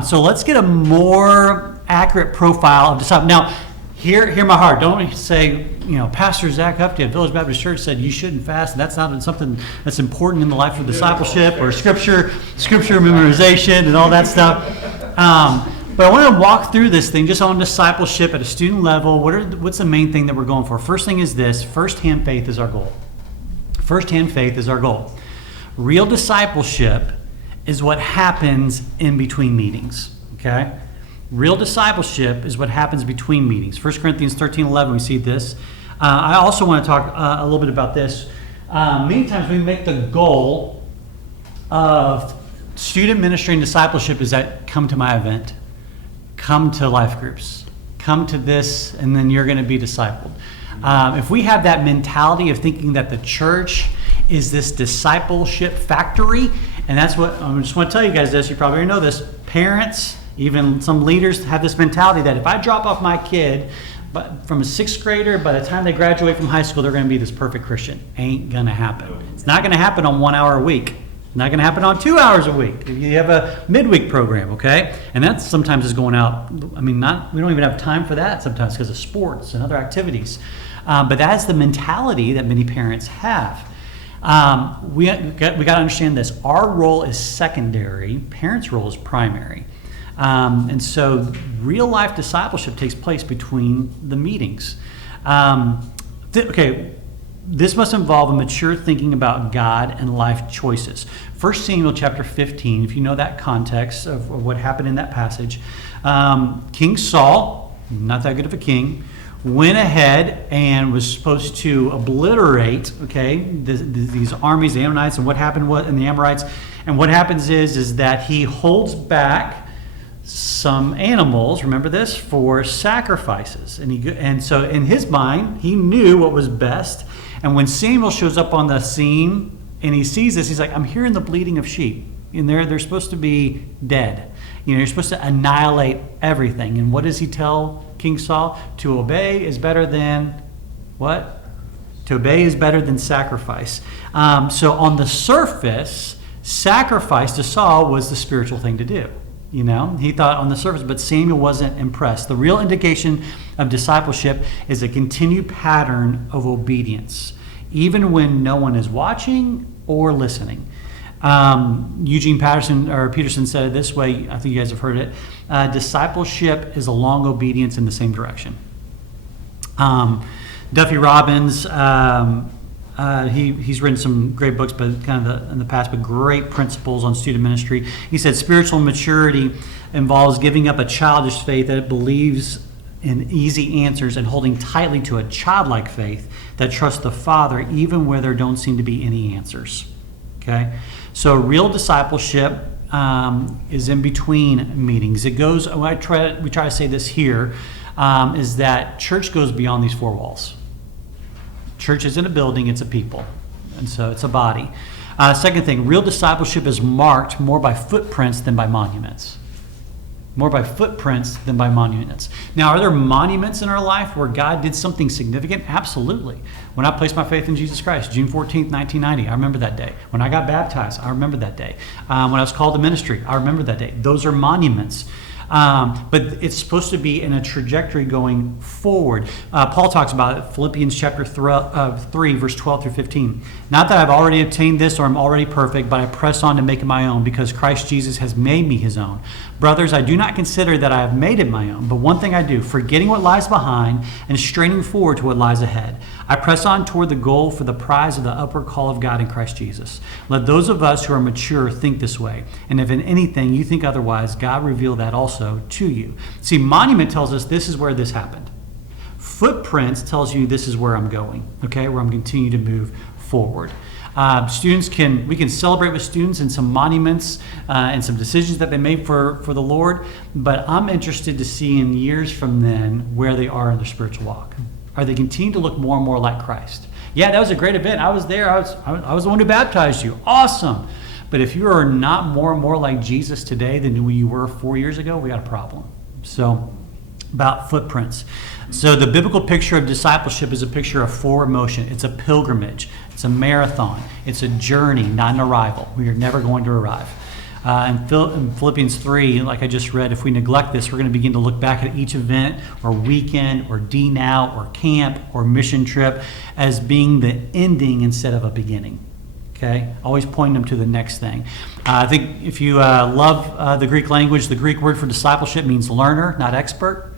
So let's get a more accurate profile of disciple. Now, hear my heart. Don't say, Pastor Zach Hufty at Village Baptist Church said you shouldn't fast. That's not something that's important in the life of discipleship or scripture memorization and all that stuff. But I want to walk through this thing just on discipleship at a student level. What's the main thing that we're going for? First thing is this: firsthand faith is our goal. Firsthand faith is our goal. Real discipleship is what happens in between meetings, okay? Real discipleship is what happens between meetings. 1 Corinthians 13:11, we see this. I also want to talk a little bit about this. Many times we make the goal of student ministry and discipleship is that come to my event, come to life groups, come to this, and then you're going to be discipled. If we have that mentality of thinking that the church is this discipleship factory, and that's what I just want to tell you guys this, you probably already know this, parents, even some leaders have this mentality that if I drop off my kid from a 6th grader, by the time they graduate from high school, they're going to be this perfect Christian. Ain't going to happen. It's not going to happen on 1 hour a week. It's not going to happen on 2 hours a week. You have a midweek program, okay? And that sometimes is going out. I mean, we don't even have time for that sometimes because of sports and other activities. But that's the mentality that many parents have. We got to understand this. Our role is secondary. Parents' role is primary. And so real life discipleship takes place between the meetings. This must involve a mature thinking about God and life choices. 1 Samuel chapter 15, if you know that context of what happened in that passage, King Saul, not that good of a king, went ahead and was supposed to obliterate, these armies, the Ammonites, and what happened in the Amorites. And what happens is that he holds back some animals, remember this, for sacrifices. And so in his mind, he knew what was best. And when Samuel shows up on the scene and he sees this, he's like, I'm hearing the bleating of sheep. And they're supposed to be dead. You're supposed to annihilate everything. And what does he tell King Saul? To obey is better than what? To obey is better than sacrifice. So on the surface, sacrifice to Saul was the spiritual thing to do. He thought on the surface, but Samuel wasn't impressed. The real indication of discipleship is a continued pattern of obedience, even when no one is watching or listening. Eugene Peterson said it this way. I think you guys have heard it. Discipleship is a long obedience in the same direction. Duffy Robbins, he's written some great books, but in the past, but great principles on student ministry. He said spiritual maturity involves giving up a childish faith that believes in easy answers and holding tightly to a childlike faith that trusts the Father even where there don't seem to be any answers. Okay, so real discipleship is in between meetings. It goes. We try to say this here, is that church goes beyond these four walls. Church isn't a building; it's a people, and so it's a body. Second thing, real discipleship is marked more by footprints than by monuments. More by footprints than by monuments. Now, are there monuments in our life where God did something significant? Absolutely. When I placed my faith in Jesus Christ, June 14th, 1990, I remember that day. When I got baptized, I remember that day. When I was called to ministry, I remember that day. Those are monuments. But it's supposed to be in a trajectory going forward. Paul talks about it, Philippians chapter 3, verse 12 through 15. Not that I've already obtained this or I'm already perfect, but I press on to make it my own because Christ Jesus has made me his own. Brothers, I do not consider that I have made it my own, but one thing I do, forgetting what lies behind and straining forward to what lies ahead. I press on toward the goal for the prize of the upward call of God in Christ Jesus. Let those of us who are mature think this way. And if in anything you think otherwise, God reveal that also to you. See, monument tells us this is where this happened. Footprints tells you this is where I'm going, okay, where I'm continuing to move forward. We can celebrate with students and some monuments and some decisions that they made for the Lord, but I'm interested to see in years from then where they are in their spiritual walk. Are they continuing to look more and more like Christ? Yeah, that was a great event. I was there. I was the one who baptized you. Awesome. But if you are not more and more like Jesus today than you were 4 years ago, we got a problem. So, about footprints. So the biblical picture of discipleship is a picture of forward motion. It's a pilgrimage. It's a marathon. It's a journey, not an arrival. We are never going to arrive. In Philippians 3, like I just read, if we neglect this, we're going to begin to look back at each event or weekend or D-Now or camp or mission trip as being the ending instead of a beginning. Okay? Always point them to the next thing. I think if you love the Greek language, the Greek word for discipleship means learner, not expert.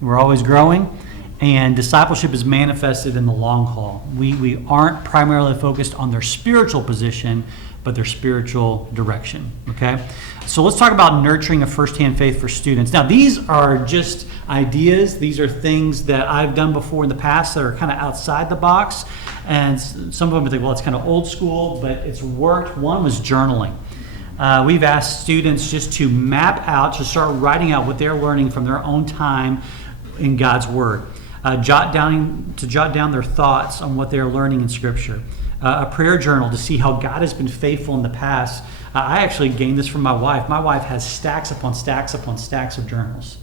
We're always growing. And discipleship is manifested in the long haul. We aren't primarily focused on their spiritual position, but their spiritual direction. Okay? So let's talk about nurturing a firsthand faith for students. Now, these are just ideas. These are things that I've done before in the past that are kind of outside the box. And some of them think, well, it's kind of old school, but it's worked. One was journaling. We've asked students just to map out, to start writing out what they're learning from their own time in God's Word. Jot down their thoughts on what they're learning in Scripture. A prayer journal to see how God has been faithful in the past. I actually gained this from my wife. My wife has stacks upon stacks upon stacks of journals.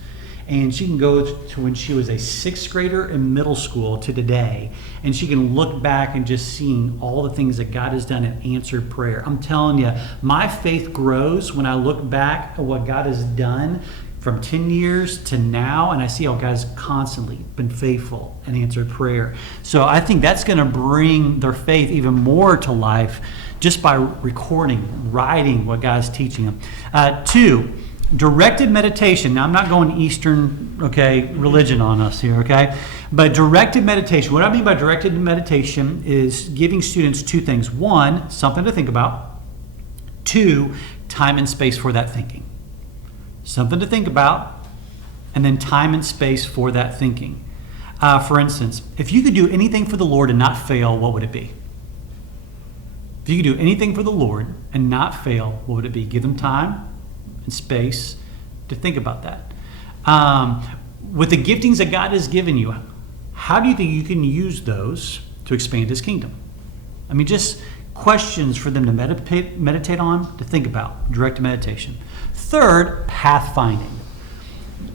And she can go to when she was a sixth grader in middle school to today, and she can look back and just seeing all the things that God has done in answered prayer. I'm telling you, my faith grows when I look back at what God has done from 10 years to now, and I see how God has constantly been faithful and answered prayer. So I think that's going to bring their faith even more to life just by recording, writing what God is teaching them. 2, directed meditation. Now, I'm not going Eastern, religion on us here, okay? But directed meditation. What I mean by directed meditation is giving students 2 things. 1, something to think about. 2, time and space for that thinking. Something to think about, and then time and space for that thinking. For instance, if you could do anything for the Lord and not fail, what would it be? If you could do anything for the Lord and not fail, what would it be? Give them time and space to think about that. With the giftings that God has given you, how do you think you can use those to expand His kingdom? I mean, just questions for them to meditate on, to think about. Direct meditation. 3rd, pathfinding.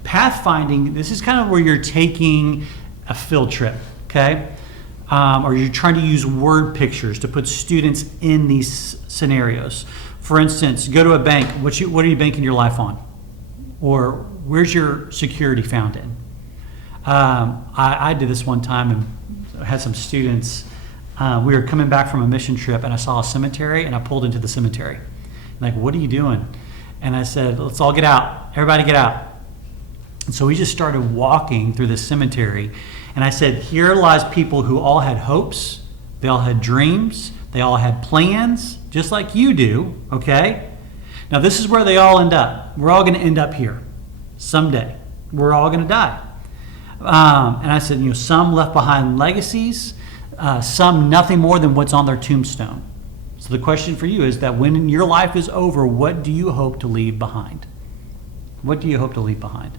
Pathfinding, this is kind of where you're taking a field trip, okay? Or you're trying to use word pictures to put students in these scenarios. For instance, go to a bank. What are you banking your life on? Or where's your security found in? I did this one time and had some students we were coming back from a mission trip, and I saw a cemetery, and I pulled into the cemetery. Like, what are you doing? And I said, let's all get out. Everybody get out. And so we just started walking through the cemetery. And I said, here lies people who all had hopes. They all had dreams. They all had plans, just like you do, okay? Now, this is where they all end up. We're all going to end up here someday. We're all going to die. And I said, some left behind legacies, some nothing more than what's on their tombstone. So the question for you is that when your life is over, what do you hope to leave behind? What do you hope to leave behind?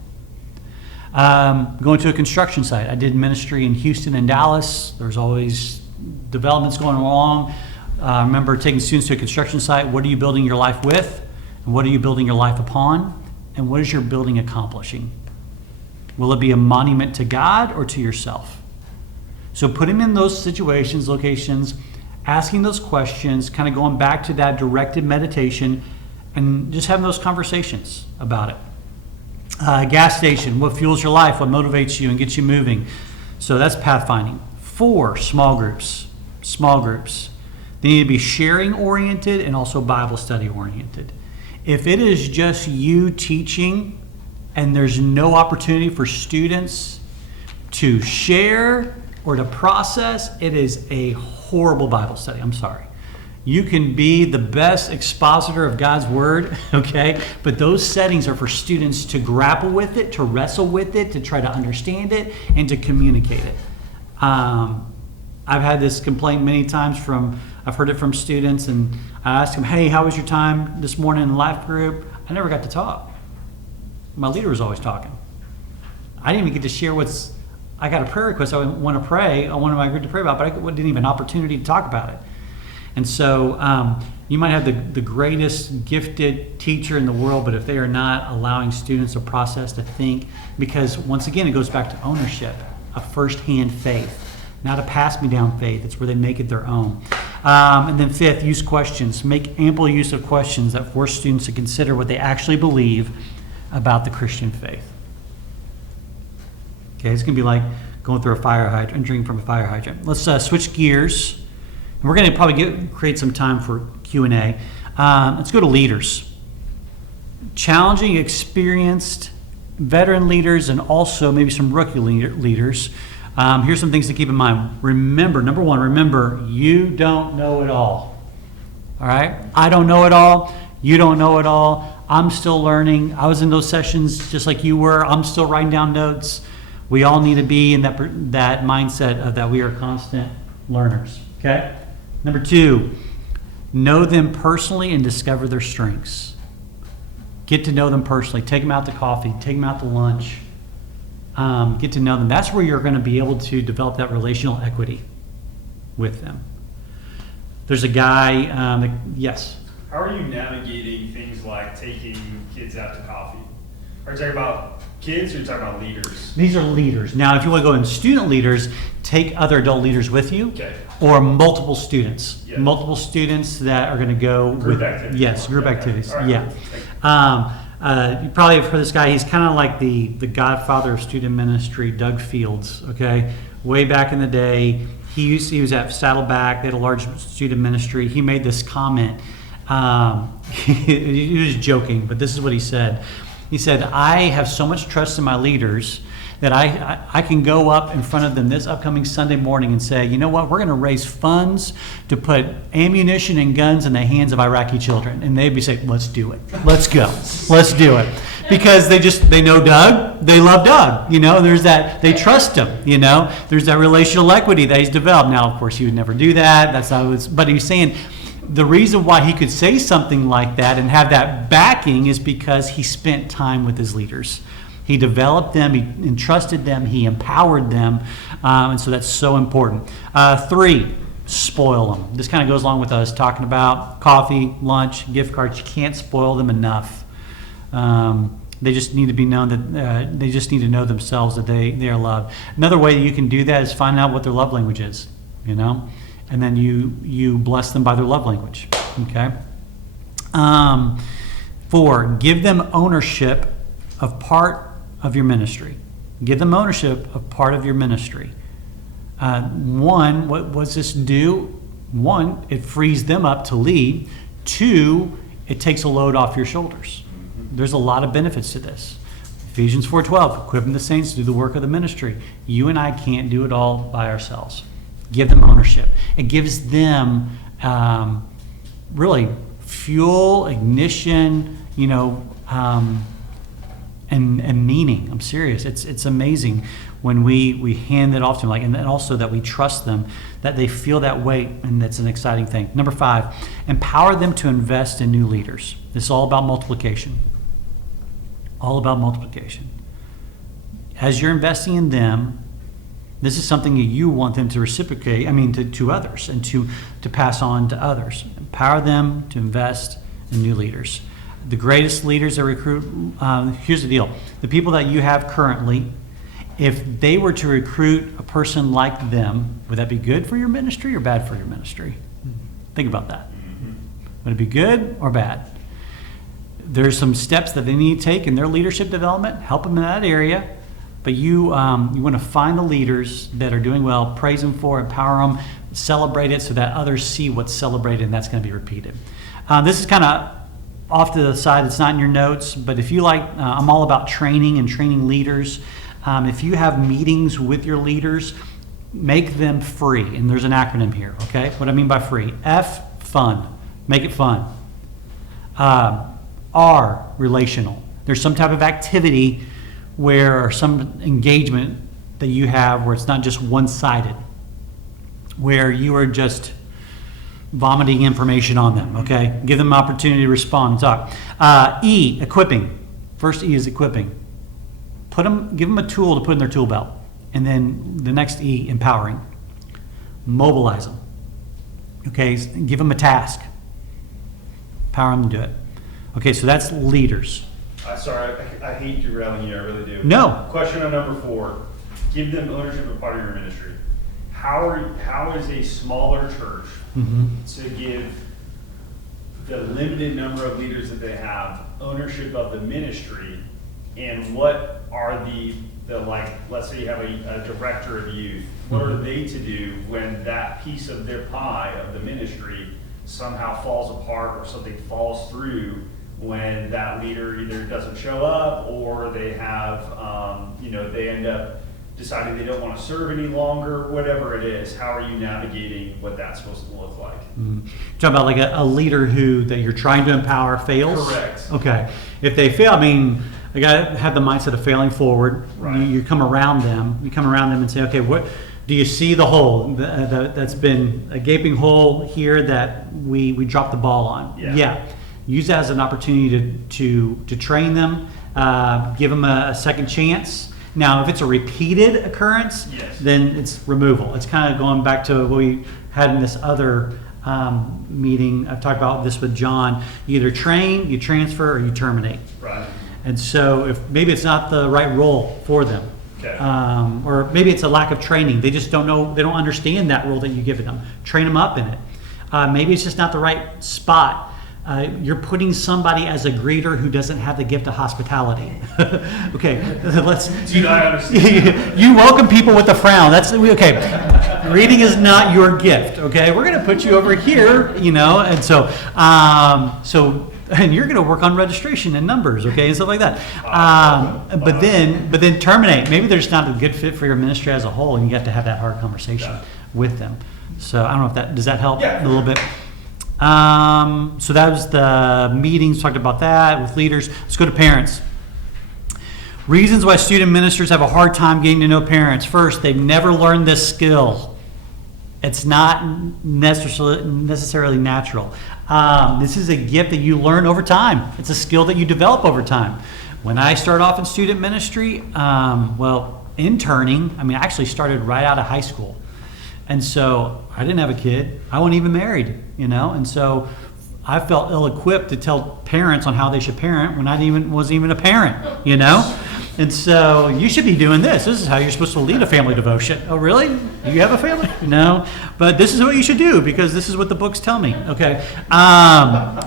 Going to a construction site. I did ministry in Houston and Dallas. There's always developments going along. I remember taking students to a construction site. What are you building your life with? And what are you building your life upon? And what is your building accomplishing? Will it be a monument to God or to yourself? So put him in those situations, locations, asking those questions, kind of going back to that directed meditation, and just having those conversations about it. Gas station, what fuels your life, what motivates you and gets you moving. So that's pathfinding. 4, small groups. Small groups. They need to be sharing oriented and also Bible study oriented. If it is just you teaching and there's no opportunity for students to share or to process, it is a horrible Bible study. I'm sorry. You can be the best expositor of God's word, okay? But those settings are for students to grapple with it, to wrestle with it, to try to understand it, and to communicate it. I've had this complaint many times I've heard it from students, and I asked them, hey, how was your time this morning in the life group? I never got to talk. My leader was always talking. I didn't even get to share I got a prayer request I want to pray. I wanted my group to pray about, but I didn't even have an opportunity to talk about it. And so you might have the greatest gifted teacher in the world, but if they are not allowing students to process, to think, because once again, it goes back to ownership, a firsthand faith, not a pass-me-down faith. It's where they make it their own. And then 5th, use questions. Make ample use of questions that force students to consider what they actually believe about the Christian faith. Okay, it's going to be like going through a fire hydrant and drinking from a fire hydrant. Let's switch gears. And we're going to probably create some time for Q&A. Let's go to leaders. Challenging, experienced, veteran leaders, and also maybe some rookie leaders. Here's some things to keep in mind. Remember, number 1, remember, you don't know it all. All right? I don't know it all. You don't know it all. I'm still learning. I was in those sessions just like you were. I'm still writing down notes. We all need to be in that mindset of that we are constant learners. Okay? Number 2, know them personally and discover their strengths. Get to know them personally. Take them out to coffee. Take them out to lunch. Get to know them. That's where you're going to be able to develop that relational equity with them. There's a guy, yes. How are you navigating things like taking kids out to coffee? Are you talking about kids or are you talking about leaders? These are leaders. Now, if you want to go in student leaders, take other adult leaders with you. Okay. Or multiple students. Yeah. Multiple students that are going to go Group with activities. Yes, group Okay. activities. All right. Yeah. You probably have heard this guy. He's kind of like the godfather of student ministry, Doug Fields. Okay, way back in the day, he was at Saddleback. They had a large student ministry. He made this comment. He was joking, but this is what he said. He said, "I have so much trust in my leaders that I can go up in front of them this upcoming Sunday morning and say, you know what, we're going to raise funds to put ammunition and guns in the hands of Iraqi children." And they'd be saying, let's do it. Let's go. Let's do it. Because they know Doug, they love Doug, there's that, they trust him, there's that relational equity that he's developed. Now, of course, he would never do that. That's not what but he was saying, the reason why he could say something like that and have that backing is because he spent time with his leaders. He developed them, he entrusted them, he empowered them, and so that's so important. 3, spoil them. This kind of goes along with us talking about coffee, lunch, gift cards. You can't spoil them enough. They just need to be known that they just need to know themselves that they are loved. Another way that you can do that is find out what their love language is, and then you bless them by their love language. Okay. 4, give them ownership of part of your ministry. Give them ownership of part of your ministry. One, what does this do? One, it frees them up to lead. Two, it takes a load off your shoulders. There's a lot of benefits to this. Ephesians 4:12, equipping the saints to do the work of the ministry. You and I can't do it all by ourselves. Give them ownership. It gives them really fuel, ignition, and meaning. I'm serious. It's amazing when we hand it off to them, and then also that we trust them, that they feel that weight, and that's an exciting thing. Number 5, empower them to invest in new leaders. This is all about multiplication. All about multiplication. As you're investing in them, this is something that you want them to reciprocate, to others, and to pass on to others. Empower them to invest in new leaders. The greatest leaders that recruit, here's the deal. The people that you have currently, if they were to recruit a person like them, would that be good for your ministry or bad for your ministry? Think about that. Would it be good or bad? There's some steps that they need to take in their leadership development. Help them in that area. But you want to find the leaders that are doing well, praise them for it, empower them, celebrate it so that others see what's celebrated, and that's going to be repeated. This is kind of off to the side. It's not in your notes, but if you like, I'm all about training and training leaders. If you have meetings with your leaders, make them free. And there's an acronym here, okay? What I mean by free. F, fun. Make it fun. R, relational. There's some type of activity or some engagement that you have where it's not just one-sided, where you are just vomiting information on them, okay? Give them an opportunity to respond and talk. E, equipping. First E is equipping. Give them a tool to put in their tool belt. And then the next E, empowering. Mobilize them. Okay, give them a task. Empower them to do it. Okay, so that's leaders. Sorry, I hate derailing you, I really do. No. Question on number 4, give them ownership of part of your ministry. How is a smaller church to give the limited number of leaders that they have ownership of the ministry, and what are the let's say you have a director of youth, what are they to do when that piece of their pie of the ministry somehow falls apart or something falls through when that leader either doesn't show up or they have, they end up deciding they don't want to serve any longer, whatever it is. How are you navigating what that's supposed to look like? Talking about like a leader that you're trying to empower fails? Correct. Okay. If they fail, they got to have the mindset of failing forward. Right. You come around them. You come around them and say, okay, what do you see the hole that's been a gaping hole here that we dropped the ball on? Yeah. Use that as an opportunity to train them, give them a second chance. Now, if it's a repeated occurrence, then it's removal. It's kind of going back to what we had in this other meeting. I've talked about this with John. You either train, you transfer, or you terminate. Right. And so if maybe it's not the right role for them, Okay. or maybe it's a lack of training. They just don't know, they don't understand that role that you give them. Train them up in it. Maybe it's just not the right spot. You're putting somebody as a greeter who doesn't have the gift of hospitality. Okay, let's. Do I understand? You welcome people with a frown. That's okay. Reading is not your gift. Okay, we're going to put you over here. And so and you're going to work on registration and numbers. Okay, and stuff like that. But then terminate. Maybe they're just not a good fit for your ministry as a whole, and you have to have that hard conversation with them. So I don't know if does that help a little bit. So that was the meetings, talked about that with leaders. Let's go to parents. Reasons why student ministers have a hard time getting to know parents. First, they've never learned this skill. It's not necessarily natural. This is a gift that you learn over time. It's a skill that you develop over time. When I started off in student ministry, interning, I actually started right out of high school. And so I didn't have a kid. I wasn't even married, and so I felt ill-equipped to tell parents on how they should parent when I wasn't even a parent, And so you should be doing this. This is how you're supposed to lead a family devotion. Oh, really? Do you have a family? No. But this is what you should do because this is what the books tell me. Okay.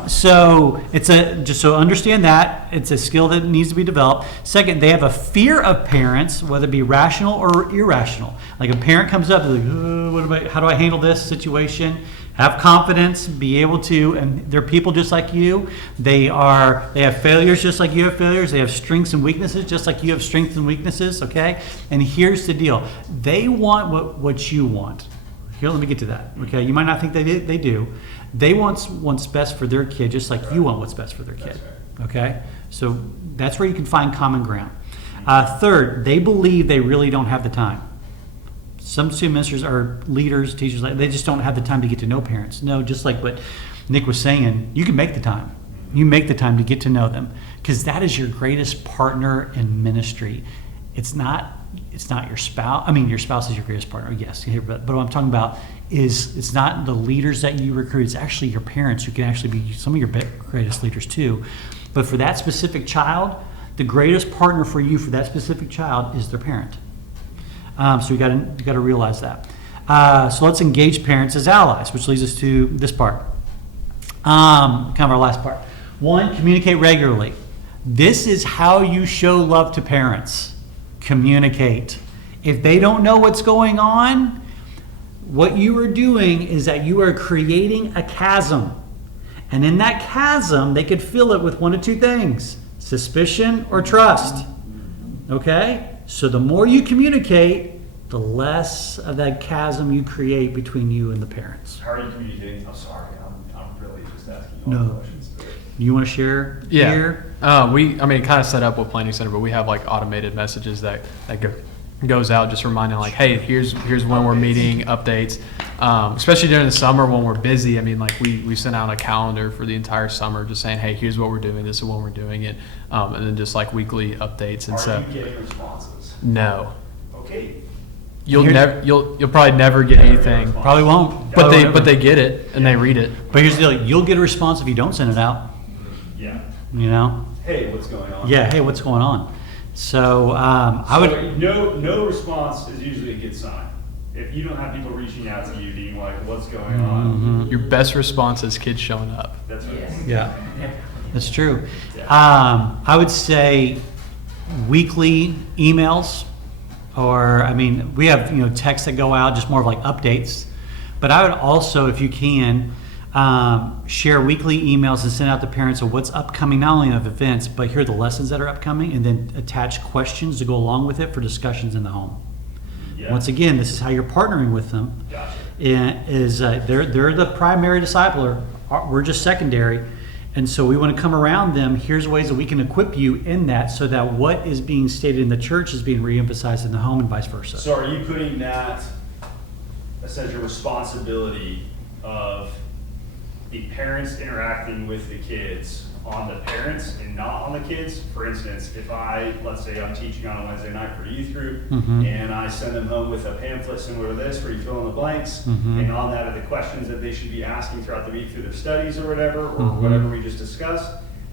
So just so understand that it's a skill that needs to be developed. Second, they have a fear of parents, whether it be rational or irrational. Like a parent comes up, they're like, oh, how do I handle this situation? Have confidence, be able to, and they're people just like you. They have failures just like you have failures. They have strengths and weaknesses just like you have strengths and weaknesses, okay? And here's the deal. They want what you want. Here, let me get to that, okay? You might not think they do. They want what's best for their kid just like you want what's best for their kid, okay? So that's where you can find common ground. Third, they believe they really don't have the time. Some student ministers are leaders, teachers, they just don't have the time to get to know parents. No, just like what Nick was saying, you can make the time. You make the time to get to know them because that is your greatest partner in ministry. It's not your spouse. I mean, your spouse is your greatest partner, yes. But what I'm talking about is it's not the leaders that you recruit. It's actually your parents who can actually be some of your greatest leaders too. But for that specific child, the greatest partner for you for that specific child is their parent. So you got to realize that. So let's engage parents as allies, which leads us to this part, kind of our last part. 1, communicate regularly. This is how you show love to parents. Communicate. If they don't know what's going on, what you are doing is that you are creating a chasm. And in that chasm, they could fill it with one of two things, suspicion or trust. Okay? So the more you communicate, the less of that chasm you create between you and the parents. How are you communicating? I'm sorry, I'm really just asking you all No. the questions. You want to share here? Kind of set up with Planning Center, but we have like automated messages that goes out just reminding like, hey, here's when we're meeting, updates. Especially during the summer when we're busy. I mean, like we sent out a calendar for the entire summer just saying, hey, here's what we're doing, this is when we're doing it. And then just like weekly updates. And Are you getting responses? No. Okay. You'll probably never get anything. Probably won't. But they get it and they read it. But here's the deal. You'll get a response if you don't send it out. Yeah. You know? Hey, what's going on? Yeah, hey, what's going on? So No response is usually a good sign. If you don't have people reaching out to you being like, what's going on? Your best response is kids showing up. That's right. Yes. Yeah, that's true. I would say weekly emails, or we have texts that go out, just more of like updates. But I would also, if you can, share weekly emails and send out to parents of what's upcoming, not only of events, but here are the lessons that are upcoming, and then attach questions to go along with it for discussions in the home. Yeah. Once again, this is how you're partnering with them. Gotcha. They're the primary discipler. We're just secondary. And so we want to come around them. Here's ways that we can equip you in that so that what is being stated in the church is being reemphasized in the home and vice versa. So are you putting that as your responsibility of the parents interacting with the kids on the parents and not on the kids? For instance, if let's say I'm teaching on a Wednesday night for a youth group, and I send them home with a pamphlet similar to this where you fill in the blanks, and on that are the questions that they should be asking throughout the week through their studies or whatever, or whatever we just discussed.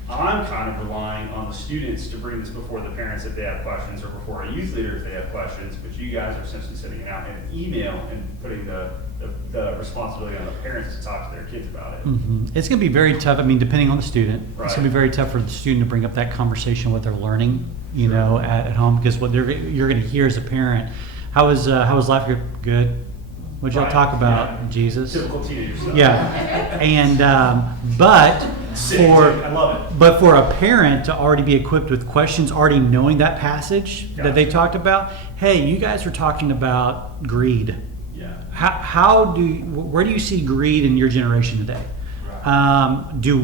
I'm kind of relying on the students to bring this before the parents if they have questions, or before a youth leader if they have questions, but you guys are essentially sending it out in an email and putting the responsibility on the parents to talk to their kids about it. It's going to be very tough. depending on the student, Right. It's going to be very tough for the student to bring up that conversation what they're learning, at home, because what you're going to hear as a parent, how was life good? What'd y'all Right. talk about? Yeah. Jesus. Typical teenager stuff. Yeah, and but I love it. But for a parent to already be equipped with questions, already knowing that passage that they talked about, hey, you guys are talking about greed. Yeah. Where do you see greed in your generation today? Do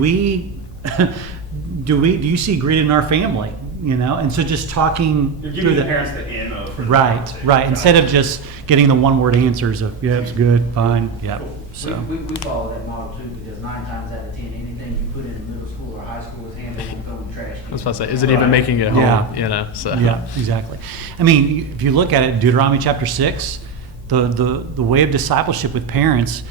you see greed in our family? And so just talking You're through giving the that. parents the ammo for the Right. conversation. Instead of just getting the one-word answers of, yeah, it's good, fine, yeah. So. We follow that model too, because 9 times out of 10, anything you put in middle school or high school is handled and thrown in the trash. I was about to say, is it even making it home? Yeah. So. Yeah, exactly. If you look at it, Deuteronomy chapter 6, the way of discipleship with parents,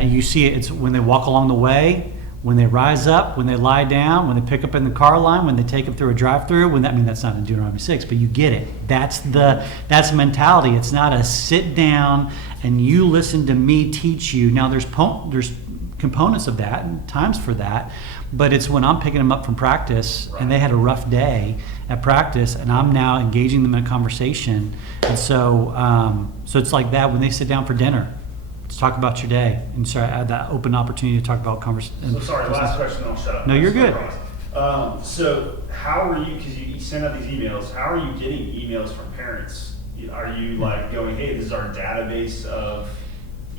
you see it's when they walk along the way, when they rise up, when they lie down, when they pick up in the car line, when they take them through a drive-through. When that, I mean, that's not in Deuteronomy 6, but you get it. That's mentality. It's not a sit down and you listen to me teach you. Now there's components of that and times for that, but it's when I'm picking them up from practice and they had a rough day at practice, and I'm now engaging them in a conversation. And so it's like that when they sit down for dinner. Let's talk about your day, and so I had that open opportunity to talk about conversation. So sorry, last question, I'll shut up. No, you're good. So how are you, because you send out these emails, how are you getting emails from parents? Are you like going, hey, this is our database of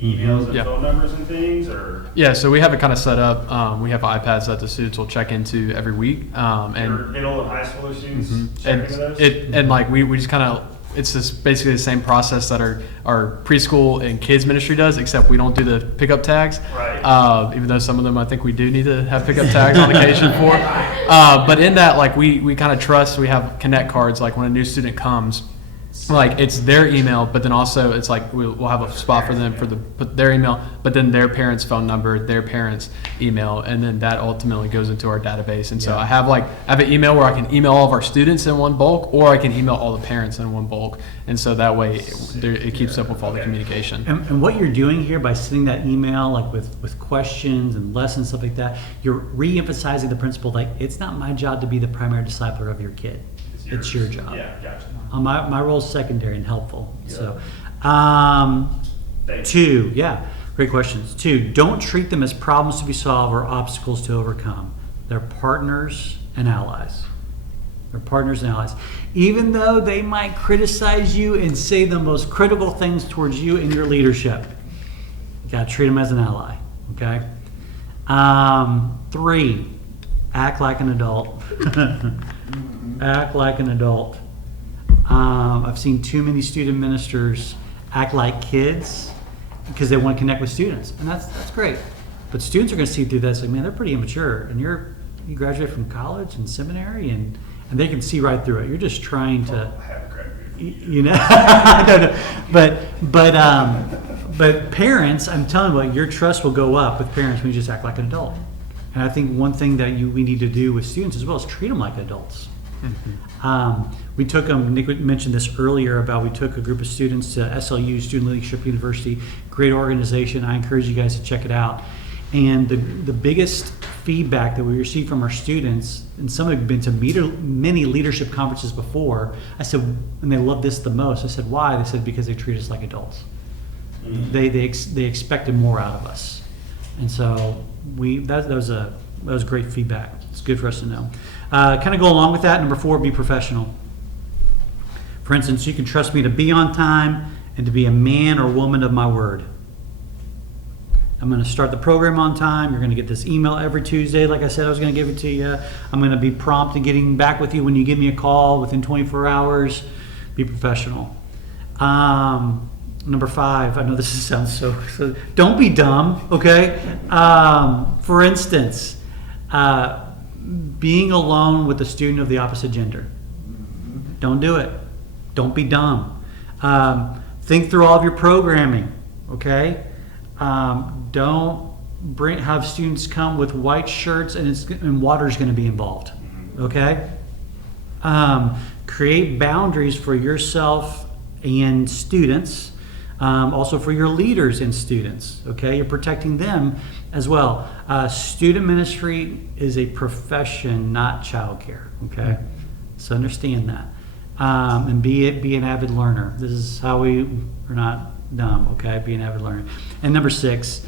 emails and Yeah. phone numbers and things, or? Yeah, so we have it kind of set up. We have iPads that the students will check into every week, Your and middle and high school students and checking those? and like we just kind of, it's just basically the same process that our preschool and kids ministry does, except we don't do the pickup tags. Right. Even though some of them I think we do need to have pickup tags on occasion for. But in that, like we kind of trust. We have connect cards. Like when a new student comes, like it's their email, but then also it's like we'll have a spot for them for put their email, but then their parents' phone number, their parents' email, and then that ultimately goes into our database. And so I have an email where I can email all of our students in one bulk, or I can email all the parents in one bulk, and so that way it keeps up with all the communication. And what you're doing here by sending that email, like with questions and lessons, stuff like that, you're re-emphasizing the principle, like it's not my job to be the primary discipler of your kid. It's your job. Yeah, gotcha. My role is secondary and helpful. Yeah. So, Thank you. 2, great questions. 2, don't treat them as problems to be solved or obstacles to overcome. They're partners and allies. They're partners and allies. Even though they might criticize you and say the most critical things towards you in your leadership, you gotta treat them as an ally. Okay. 3, act like an adult. Act like an adult. I've seen too many student ministers act like kids because they want to connect with students, and that's great. But students are going to see through that. It's like, man, they're pretty immature, and you graduate from college and seminary, and they can see right through it. You're just trying to, I haven't graduated. you know, but parents, I'm telling you what, your trust will go up with parents when you just act like an adult. And I think one thing that we need to do with students as well is treat them like adults. We took them, Nick mentioned this earlier about we took a group of students to SLU, Student Leadership University, great organization. I encourage you guys to check it out. And the biggest feedback that we received from our students, and some have been to many leadership conferences before, I said, and they love this the most. I said, why? They said, because they treat us like adults. They expected more out of us. And so that was great feedback. It's good for us to know. Kind of go along with that, number 4, be professional. For instance, you can trust me to be on time and to be a man or woman of my word. I'm going to start the program on time. You're going to get this email every Tuesday. Like I said, I was going to give it to you. I'm going to be prompt in getting back with you when you give me a call within 24 hours. Be professional. Number 5, I know this sounds so don't be dumb, okay? For instance, being alone with a student of the opposite gender. Don't do it. Don't be dumb. Think through all of your programming, okay? Don't have students come with white shirts and water's going to be involved, okay? Create boundaries for yourself and students, also for your leaders and students, okay? You're protecting them as well. Student ministry is a profession, not childcare, okay? So understand that. And be an avid learner. This is how we are not dumb, okay? Be an avid learner. And number 6,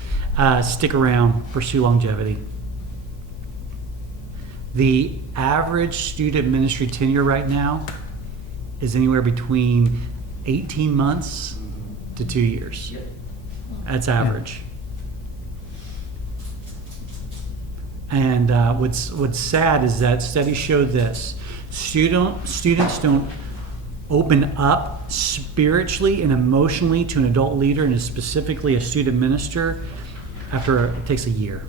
stick around, pursue longevity. The average student ministry tenure right now is anywhere between 18 months to 2 years. That's average. And what's sad is that studies show this. Students don't open up spiritually and emotionally to an adult leader, and specifically a student minister, after it takes a year.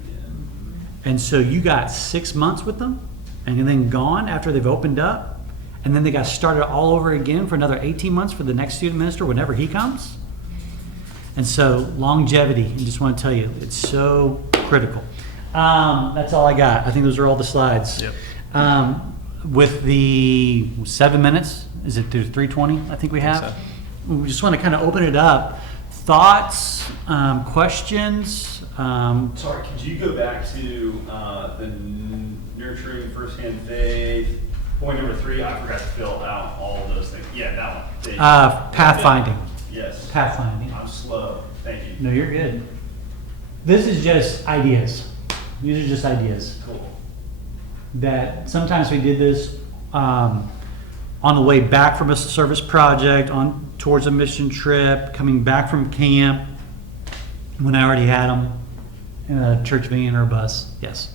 And so you got 6 months with them and then gone after they've opened up, and then they got started all over again for another 18 months for the next student minister whenever he comes. And so longevity, I just want to tell you, it's so critical. That's all I got. I think those are all the slides. Yep. With the 7 minutes, is it through 3:20? I think we have. We just want to kind of open it up. Thoughts, questions. Sorry, could you go back to the nurturing firsthand faith? Point number 3, I forgot to fill out all of those things. Yeah, that one. Thank you. Pathfinding. Yes. Pathfinding. I'm slow. Thank you. No, you're good. This is just ideas. These are just ideas. Cool. That sometimes we did this on the way back from a service project, on towards a mission trip, coming back from camp, when I already had them in a church van or a bus. Yes.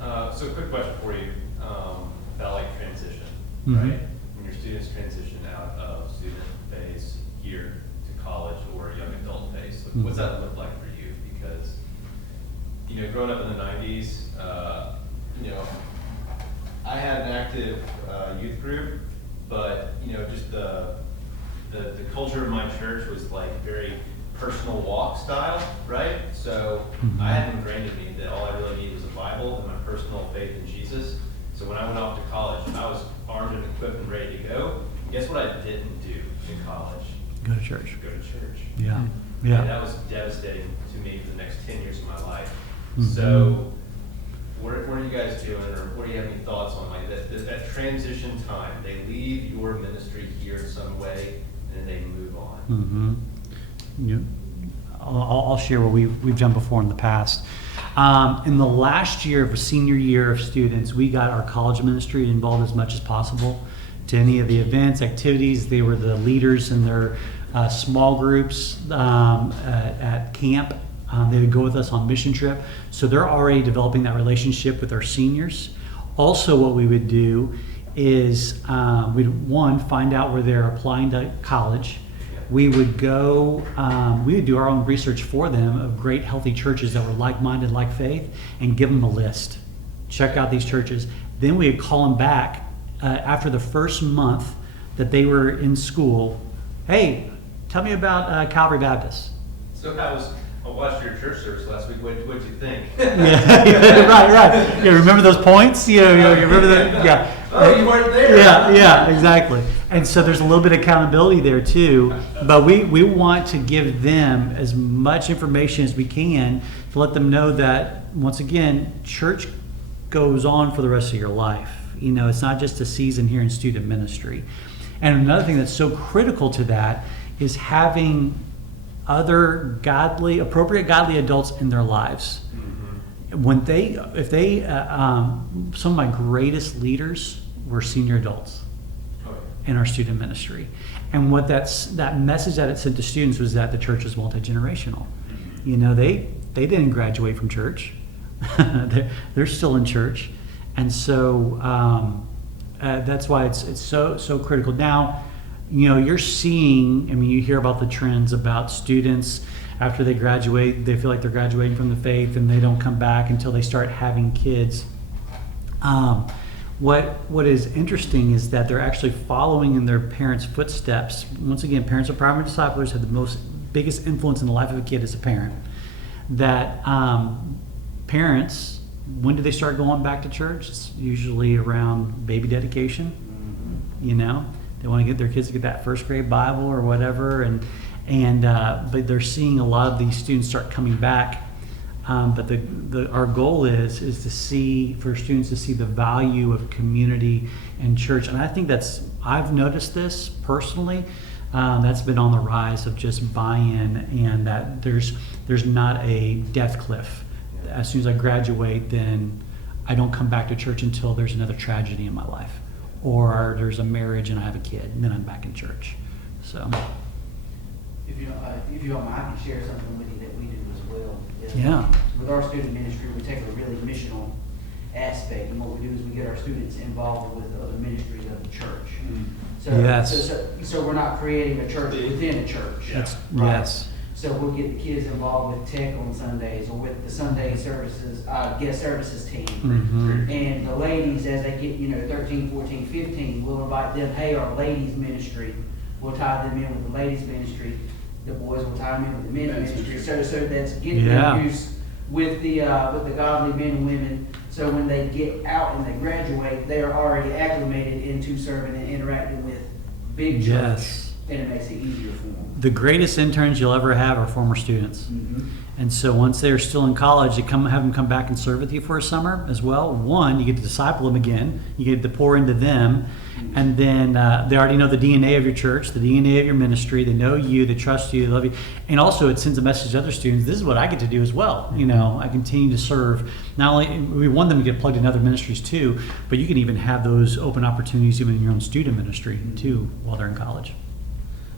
So quick question for you, about like transition, Mhm. right? When your students transition out of student phase here to college or young adult phase, what's that look like for you? Because, you know, growing up in the 90s, you know, I had an active youth group, but, you know, just the culture of my church was like very personal walk style, right? So I had ingrained in me that all I really needed was a Bible and my personal faith in Jesus. So when I went off to college, I was armed and equipped and ready to go. And guess what I didn't do in college? Go to church. Go to church. Yeah. And Yeah. that was devastating to me for the next 10 years of my life. Mhm. So what are you guys doing, or what do you have any thoughts on like that transition time? They leave your ministry here in some way, and then they move on. Mm-hmm. I'll share what we've done before in the past. In the last year of a senior year of students, we got our college ministry involved as much as possible to any of the events, activities. They were the leaders in their small groups at camp. They would go with us on mission trip. So they're already developing that relationship with our seniors. Also, what we would do is we'd find out where they're applying to college. We would go, we would do our own research for them of great healthy churches that were like-minded, like faith, and give them a list. Check out these churches. Then we would call them back after the first month that they were in school. Hey, tell me about Calvary Baptist. So I watched your church service last week. What'd you think? Yeah, right. Yeah, remember those points? You remember that? Yeah. Oh, you weren't there. Yeah, exactly. And so there's a little bit of accountability there too. But we want to give them as much information as we can to let them know that, once again, church goes on for the rest of your life. You know, it's not just a season here in student ministry. And another thing that's so critical to that is having other appropriate godly adults in their lives. Mm-hmm. Some of my greatest leaders were senior adults in our student ministry. And what that message that it sent to students was that the church is multi-generational. Mm-hmm. You know, they didn't graduate from church. they're still in church. And so that's why it's so critical. Now, you know, you're seeing, you hear about the trends about students after they graduate, they feel like they're graduating from the faith and they don't come back until they start having kids. What is interesting is that they're actually following in their parents' footsteps. Once again, parents of primary disciplers have the biggest influence in the life of a kid as a parent. That parents, when do they start going back to church? It's usually around baby dedication. Mm-hmm. You know, they want to get their kids to get that first grade Bible or whatever, but they're seeing a lot of these students start coming back. But our goal is for students to see the value of community and church, and I think I've noticed this personally. That's been on the rise of just buy-in, and that there's not a death cliff. As soon as I graduate, then I don't come back to church until there's another tragedy in my life, or there's a marriage and I have a kid, and then I'm back in church. So, if you don't mind, I can share something with you that we do as well. Yeah. With our student ministry, we take a really missional aspect, and what we do is we get our students involved with other ministries of the church. Mm-hmm. So we're not creating a church within a church. Yes. Right? Yes. So we'll get the kids involved with tech on Sundays, or with the Sunday services, guest services team. Mm-hmm. And the ladies, as they get, 13, 14, 15, we'll invite them, hey, our ladies ministry, we'll tie them in with the ladies ministry. The boys will tie them in with the men's ministry. So that's getting them used with the godly men and women. So when they get out and they graduate, they are already acclimated into serving and interacting with big church. Yes. And it makes it easier for them. The greatest interns you'll ever have are former students. Mm-hmm. And so once they're still in college, you have them come back and serve with you for a summer as well. One, you get to disciple them again. You get to pour into them. And then they already know the DNA of your church, the DNA of your ministry. They know you, they trust you, they love you. And also it sends a message to other students. This is what I get to do as well. You know, I continue to serve. Not only, we want them to get plugged in other ministries too, but you can even have those open opportunities even in your own student ministry too while they're in college.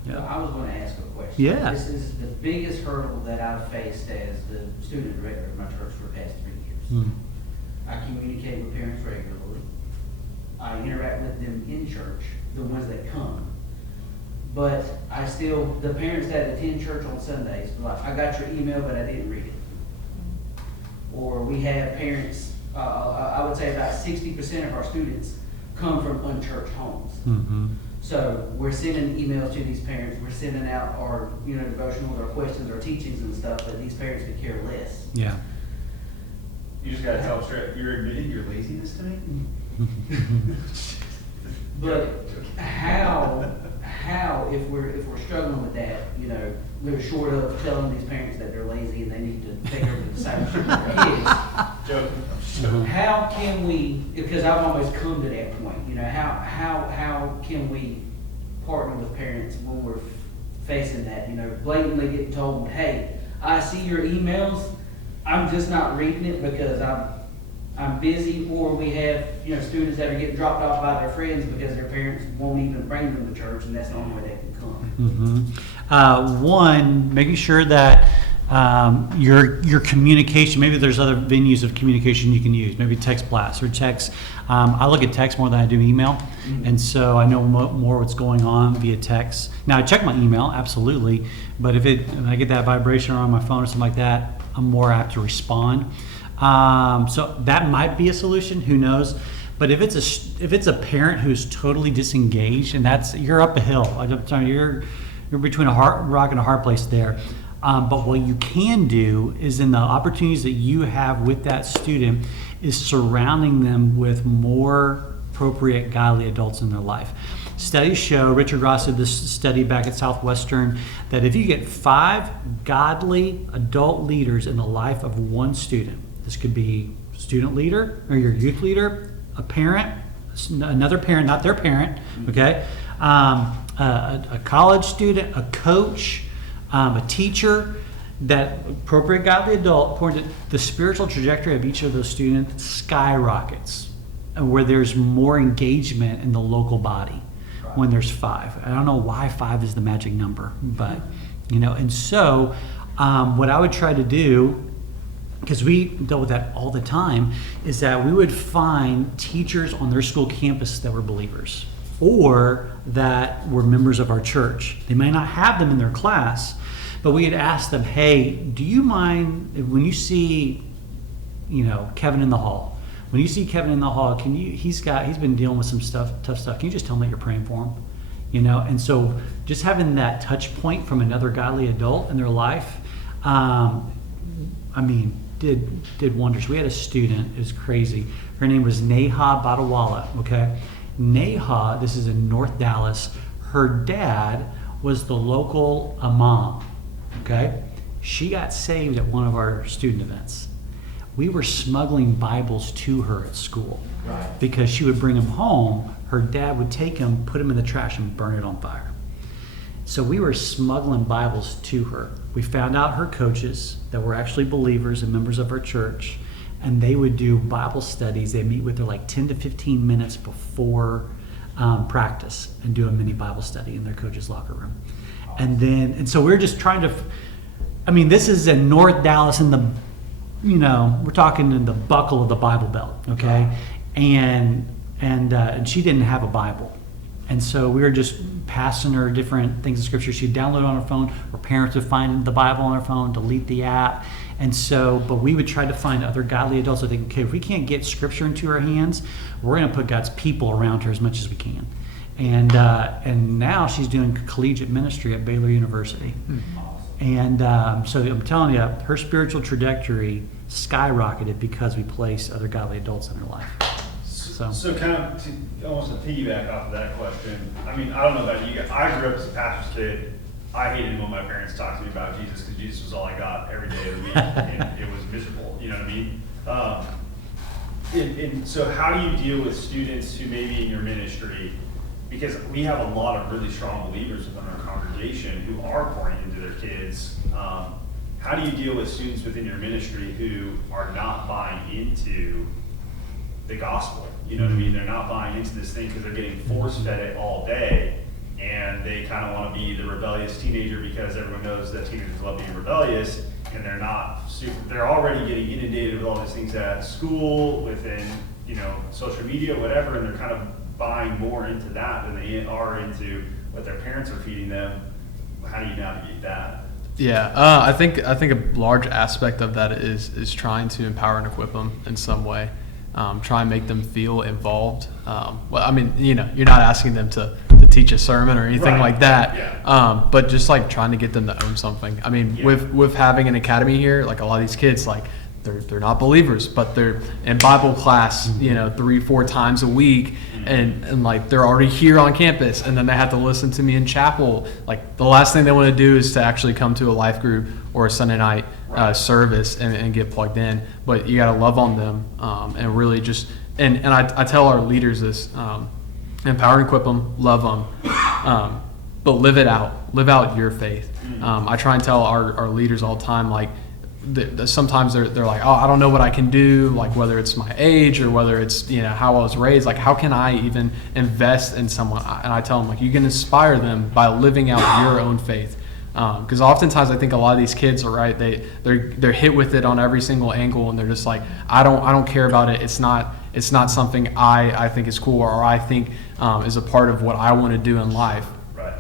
So I was going to ask a question. Yeah. This is the biggest hurdle that I've faced as the student director of my church for the past 3 years. Mm. I communicate with parents regularly. I interact with them in church, the ones that come. But I still, the parents that attend church on Sundays, like, I got your email, but I didn't read it. Or we have parents, I would say about 60% of our students come from unchurched homes. Mm-hmm. So we're sending emails to these parents. We're sending out our, devotionals, our questions, our teachings and stuff, but these parents could care less. Yeah. You just gotta tell them straight, you're admitting your laziness tonight? But how, if we're struggling with that, we're short of telling these parents that they're lazy and they need to take over the discipleship of their kids. Joking. How can we, because I've almost come to that point, how can we partner with parents when we're facing that, blatantly getting told, hey, I see your emails, I'm just not reading it because I'm busy, or we have, students that are getting dropped off by their friends because their parents won't even bring them to church, and that's the only way they can come. Mm-hmm. One, making sure that your communication, maybe there's other venues of communication you can use, maybe text blasts or text. I look at text more than I do email, and so I know more what's going on via text. Now I check my email, absolutely, but if I get that vibration on my phone or something like that, I'm more apt to respond. So that might be a solution, who knows? But if it's a parent who's totally disengaged, and you're up a hill. I'm telling you, you're between a rock and a hard place there. But what you can do is, in the opportunities that you have with that student, is surrounding them with more appropriate godly adults in their life. Studies show, Richard Ross did this study back at Southwestern, that if you get 5 godly adult leaders in the life of one student, this could be student leader or your youth leader, a parent, another parent, not their parent, okay, a college student, a coach, a teacher, that appropriate godly adult, the spiritual trajectory of each of those students skyrockets, where there's more engagement in the local body when there's 5. I don't know why 5 is the magic number, but and so what I would try to do, because we dealt with that all the time, is that we would find teachers on their school campus that were believers or that were members of our church. They may not have them in their class, but we had asked them, hey, do you mind when you see, Kevin in the hall? When you see Kevin in the hall, he's been dealing with some tough stuff. Can you just tell him that you're praying for him? And so just having that touch point from another godly adult in their life, did wonders. We had a student, it was crazy. Her name was Neha Badawala, okay? Neha, this is in North Dallas. Her dad was the local imam, okay? She got saved at one of our student events. We were smuggling Bibles to her at school, right? Because she would bring them home. Her dad would take them, put them in the trash, and burn it on fire. So we were smuggling Bibles to her. We found out her coaches that were actually believers and members of our church, and they would do Bible studies. They meet with her like 10 to 15 minutes before practice and do a mini Bible study in their coach's locker room. And so we're just trying to, this is in North Dallas in the, we're talking in the buckle of the Bible Belt, okay? And she didn't have a Bible. And so we were just passing her different things in Scripture. She'd download it on her phone. Her parents would find the Bible on her phone, delete the app. And so, but we would try to find other godly adults that think, okay, if we can't get Scripture into her hands, we're going to put God's people around her as much as we can. And now she's doing collegiate ministry at Baylor University. And so I'm telling you, her spiritual trajectory skyrocketed because we placed other godly adults in her life. So kind of almost a piggyback off of that question. I mean, I don't know about you guys. I grew up as a pastor's kid. I hated when my parents talked to me about Jesus because Jesus was all I got every day of the week, and it was miserable. You know what I mean? And so, how do you deal with students who may be in your ministry? Because we have a lot of really strong believers within our congregation who are pouring into their kids. How do you deal with students within your ministry who are not buying into the gospel? You know what I mean? They're not buying into this thing because they're getting force-fed it all day, and they kind of want to be the rebellious teenager because everyone knows that teenagers love being rebellious, and they're not super. They're already getting inundated with all these things at school, within social media, whatever, and they're kind of buying more into that than they are into what their parents are feeding them. How do you navigate that? Yeah, I think a large aspect of that is trying to empower and equip them in some way. Try and make them feel involved. Well, I mean, you're not asking them to teach a sermon or anything Right. like that, Yeah. but just like trying to get them to own something. I mean, Yeah. with having an academy here, like a lot of these kids, like they're not believers, but they're in Bible class, 3-4 times a week, and like they're already here on campus, and then they have to listen to me in chapel. Like the last thing they want to do is to actually come to a life group or a Sunday night service and get plugged in. But you got to love on them and really just and I tell our leaders this: empower and equip them, love them, but live it out. Live out your faith. I try and tell our leaders all the time, like. Sometimes they're like, oh, I don't know what I can do, like whether it's my age or whether it's how I was raised, like how can I even invest in someone? And I tell them, like, you can inspire them by living out your own faith, because oftentimes I think a lot of these kids are right, they're hit with it on every single angle, and they're just like, I don't care about it. It's not something I think is cool or I think is a part of what I want to do in life. Right.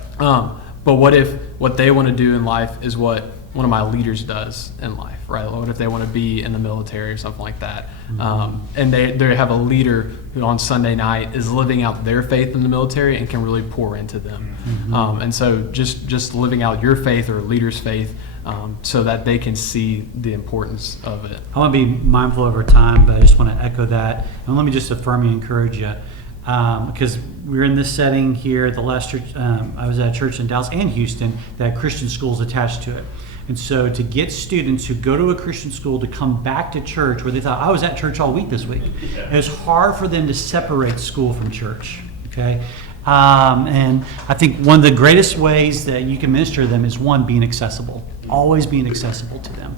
But what if what they want to do in life is what one of my leaders does in life, right? What if they want to be in the military or something like that? And they have a leader who on Sunday night is living out their faith in the military and can really pour into them. And so just living out your faith or a leader's faith so that they can see the importance of it. I want to be mindful of our time, but I just want to echo that. And let me just affirm and encourage you. Because we're in this setting here at the last church. I was at a church in Dallas and Houston that had Christian schools attached to it. And so to get students who go to a Christian school to come back to church where they thought, I was at church all week this week. It was hard for them to separate school from church, okay? And I think one of the greatest ways that you can minister to them is, one, being accessible, always being accessible to them.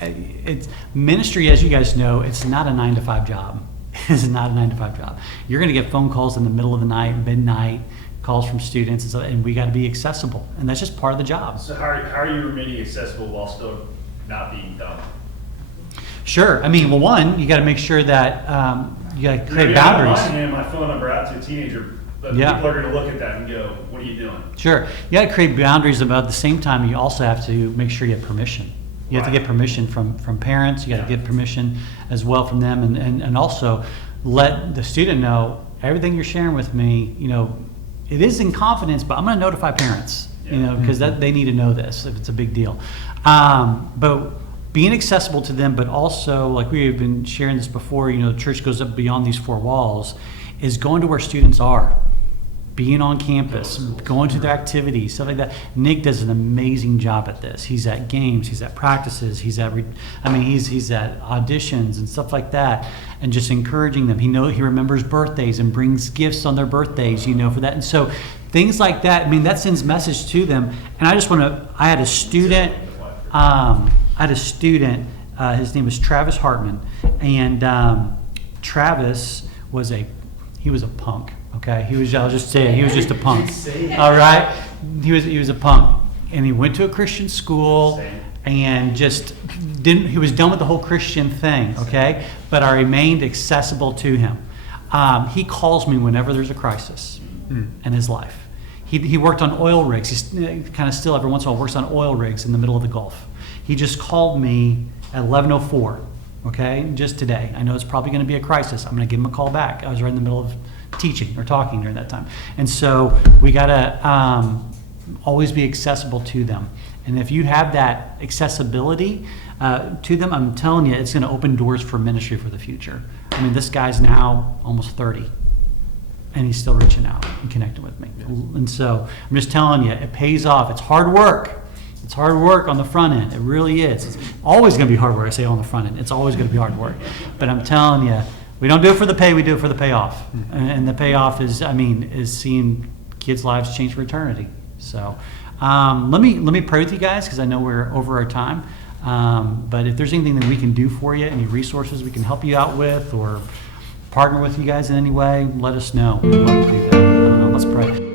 It's ministry, as you guys know, it's not a 9-to-5 job. It's not a 9-to-5 job. You're going to get phone calls in the middle of the night, midnight, calls from students, and, and we got to be accessible, and that's just part of the job. So how are you remaining accessible while still not being dumb? Sure. I mean, well, one, you got to make sure that you got to create boundaries. I'm not handing my phone number out to a teenager, but Yeah. people are going to look at that and go, "What are you doing?" Sure. You got to create boundaries, but at the same time, you also have to make sure you have permission. You have to get permission from parents. You got to get permission as well from them, and also let the student know everything you're sharing with me. It is in confidence, but I'm going to notify parents. Because they need to know this if it's a big deal. But being accessible to them, but also, like we have been sharing this before, the church goes up beyond these 4 walls, is going to where students are. Being on campus, going to their activities, stuff like that. Nick does an amazing job at this. He's at games, he's at practices, he's at auditions and stuff like that, and just encouraging them. He remembers birthdays and brings gifts on their birthdays, for that. And so things like that, that sends message to them. And I had a student, his name was Travis Hartman, and Travis was a punk. Okay, I'll just say it, he was just a punk. All right, he was a punk, and he went to a Christian school and just he was done with the whole Christian thing. Okay, but I remained accessible to him. He calls me whenever there's a crisis in his life. He worked on oil rigs. He's kind of still every once in a while works on oil rigs in the middle of the Gulf. He just called me at 11:04. Okay, just today. I know it's probably going to be a crisis. I'm going to give him a call back. I was right in the middle of teaching or talking during that time, and so we gotta always be accessible to them. And if you have that accessibility to them, I'm telling you, it's going to open doors for ministry for the future. I mean, this guy's now almost 30, and he's still reaching out and connecting with me. And so I'm just telling you, it pays off. It's hard work. It's hard work on the front end. It really is. It's always going to be hard work. I say on the front end. It's always going to be hard work. But I'm telling you, we don't do it for the pay. We do it for the payoff. And the payoff is, is seeing kids' lives change for eternity. So let me pray with you guys, because I know we're over our time. But if there's anything that we can do for you, any resources we can help you out with, or partner with you guys in any way, let us know. We'd love to do that. Let's pray.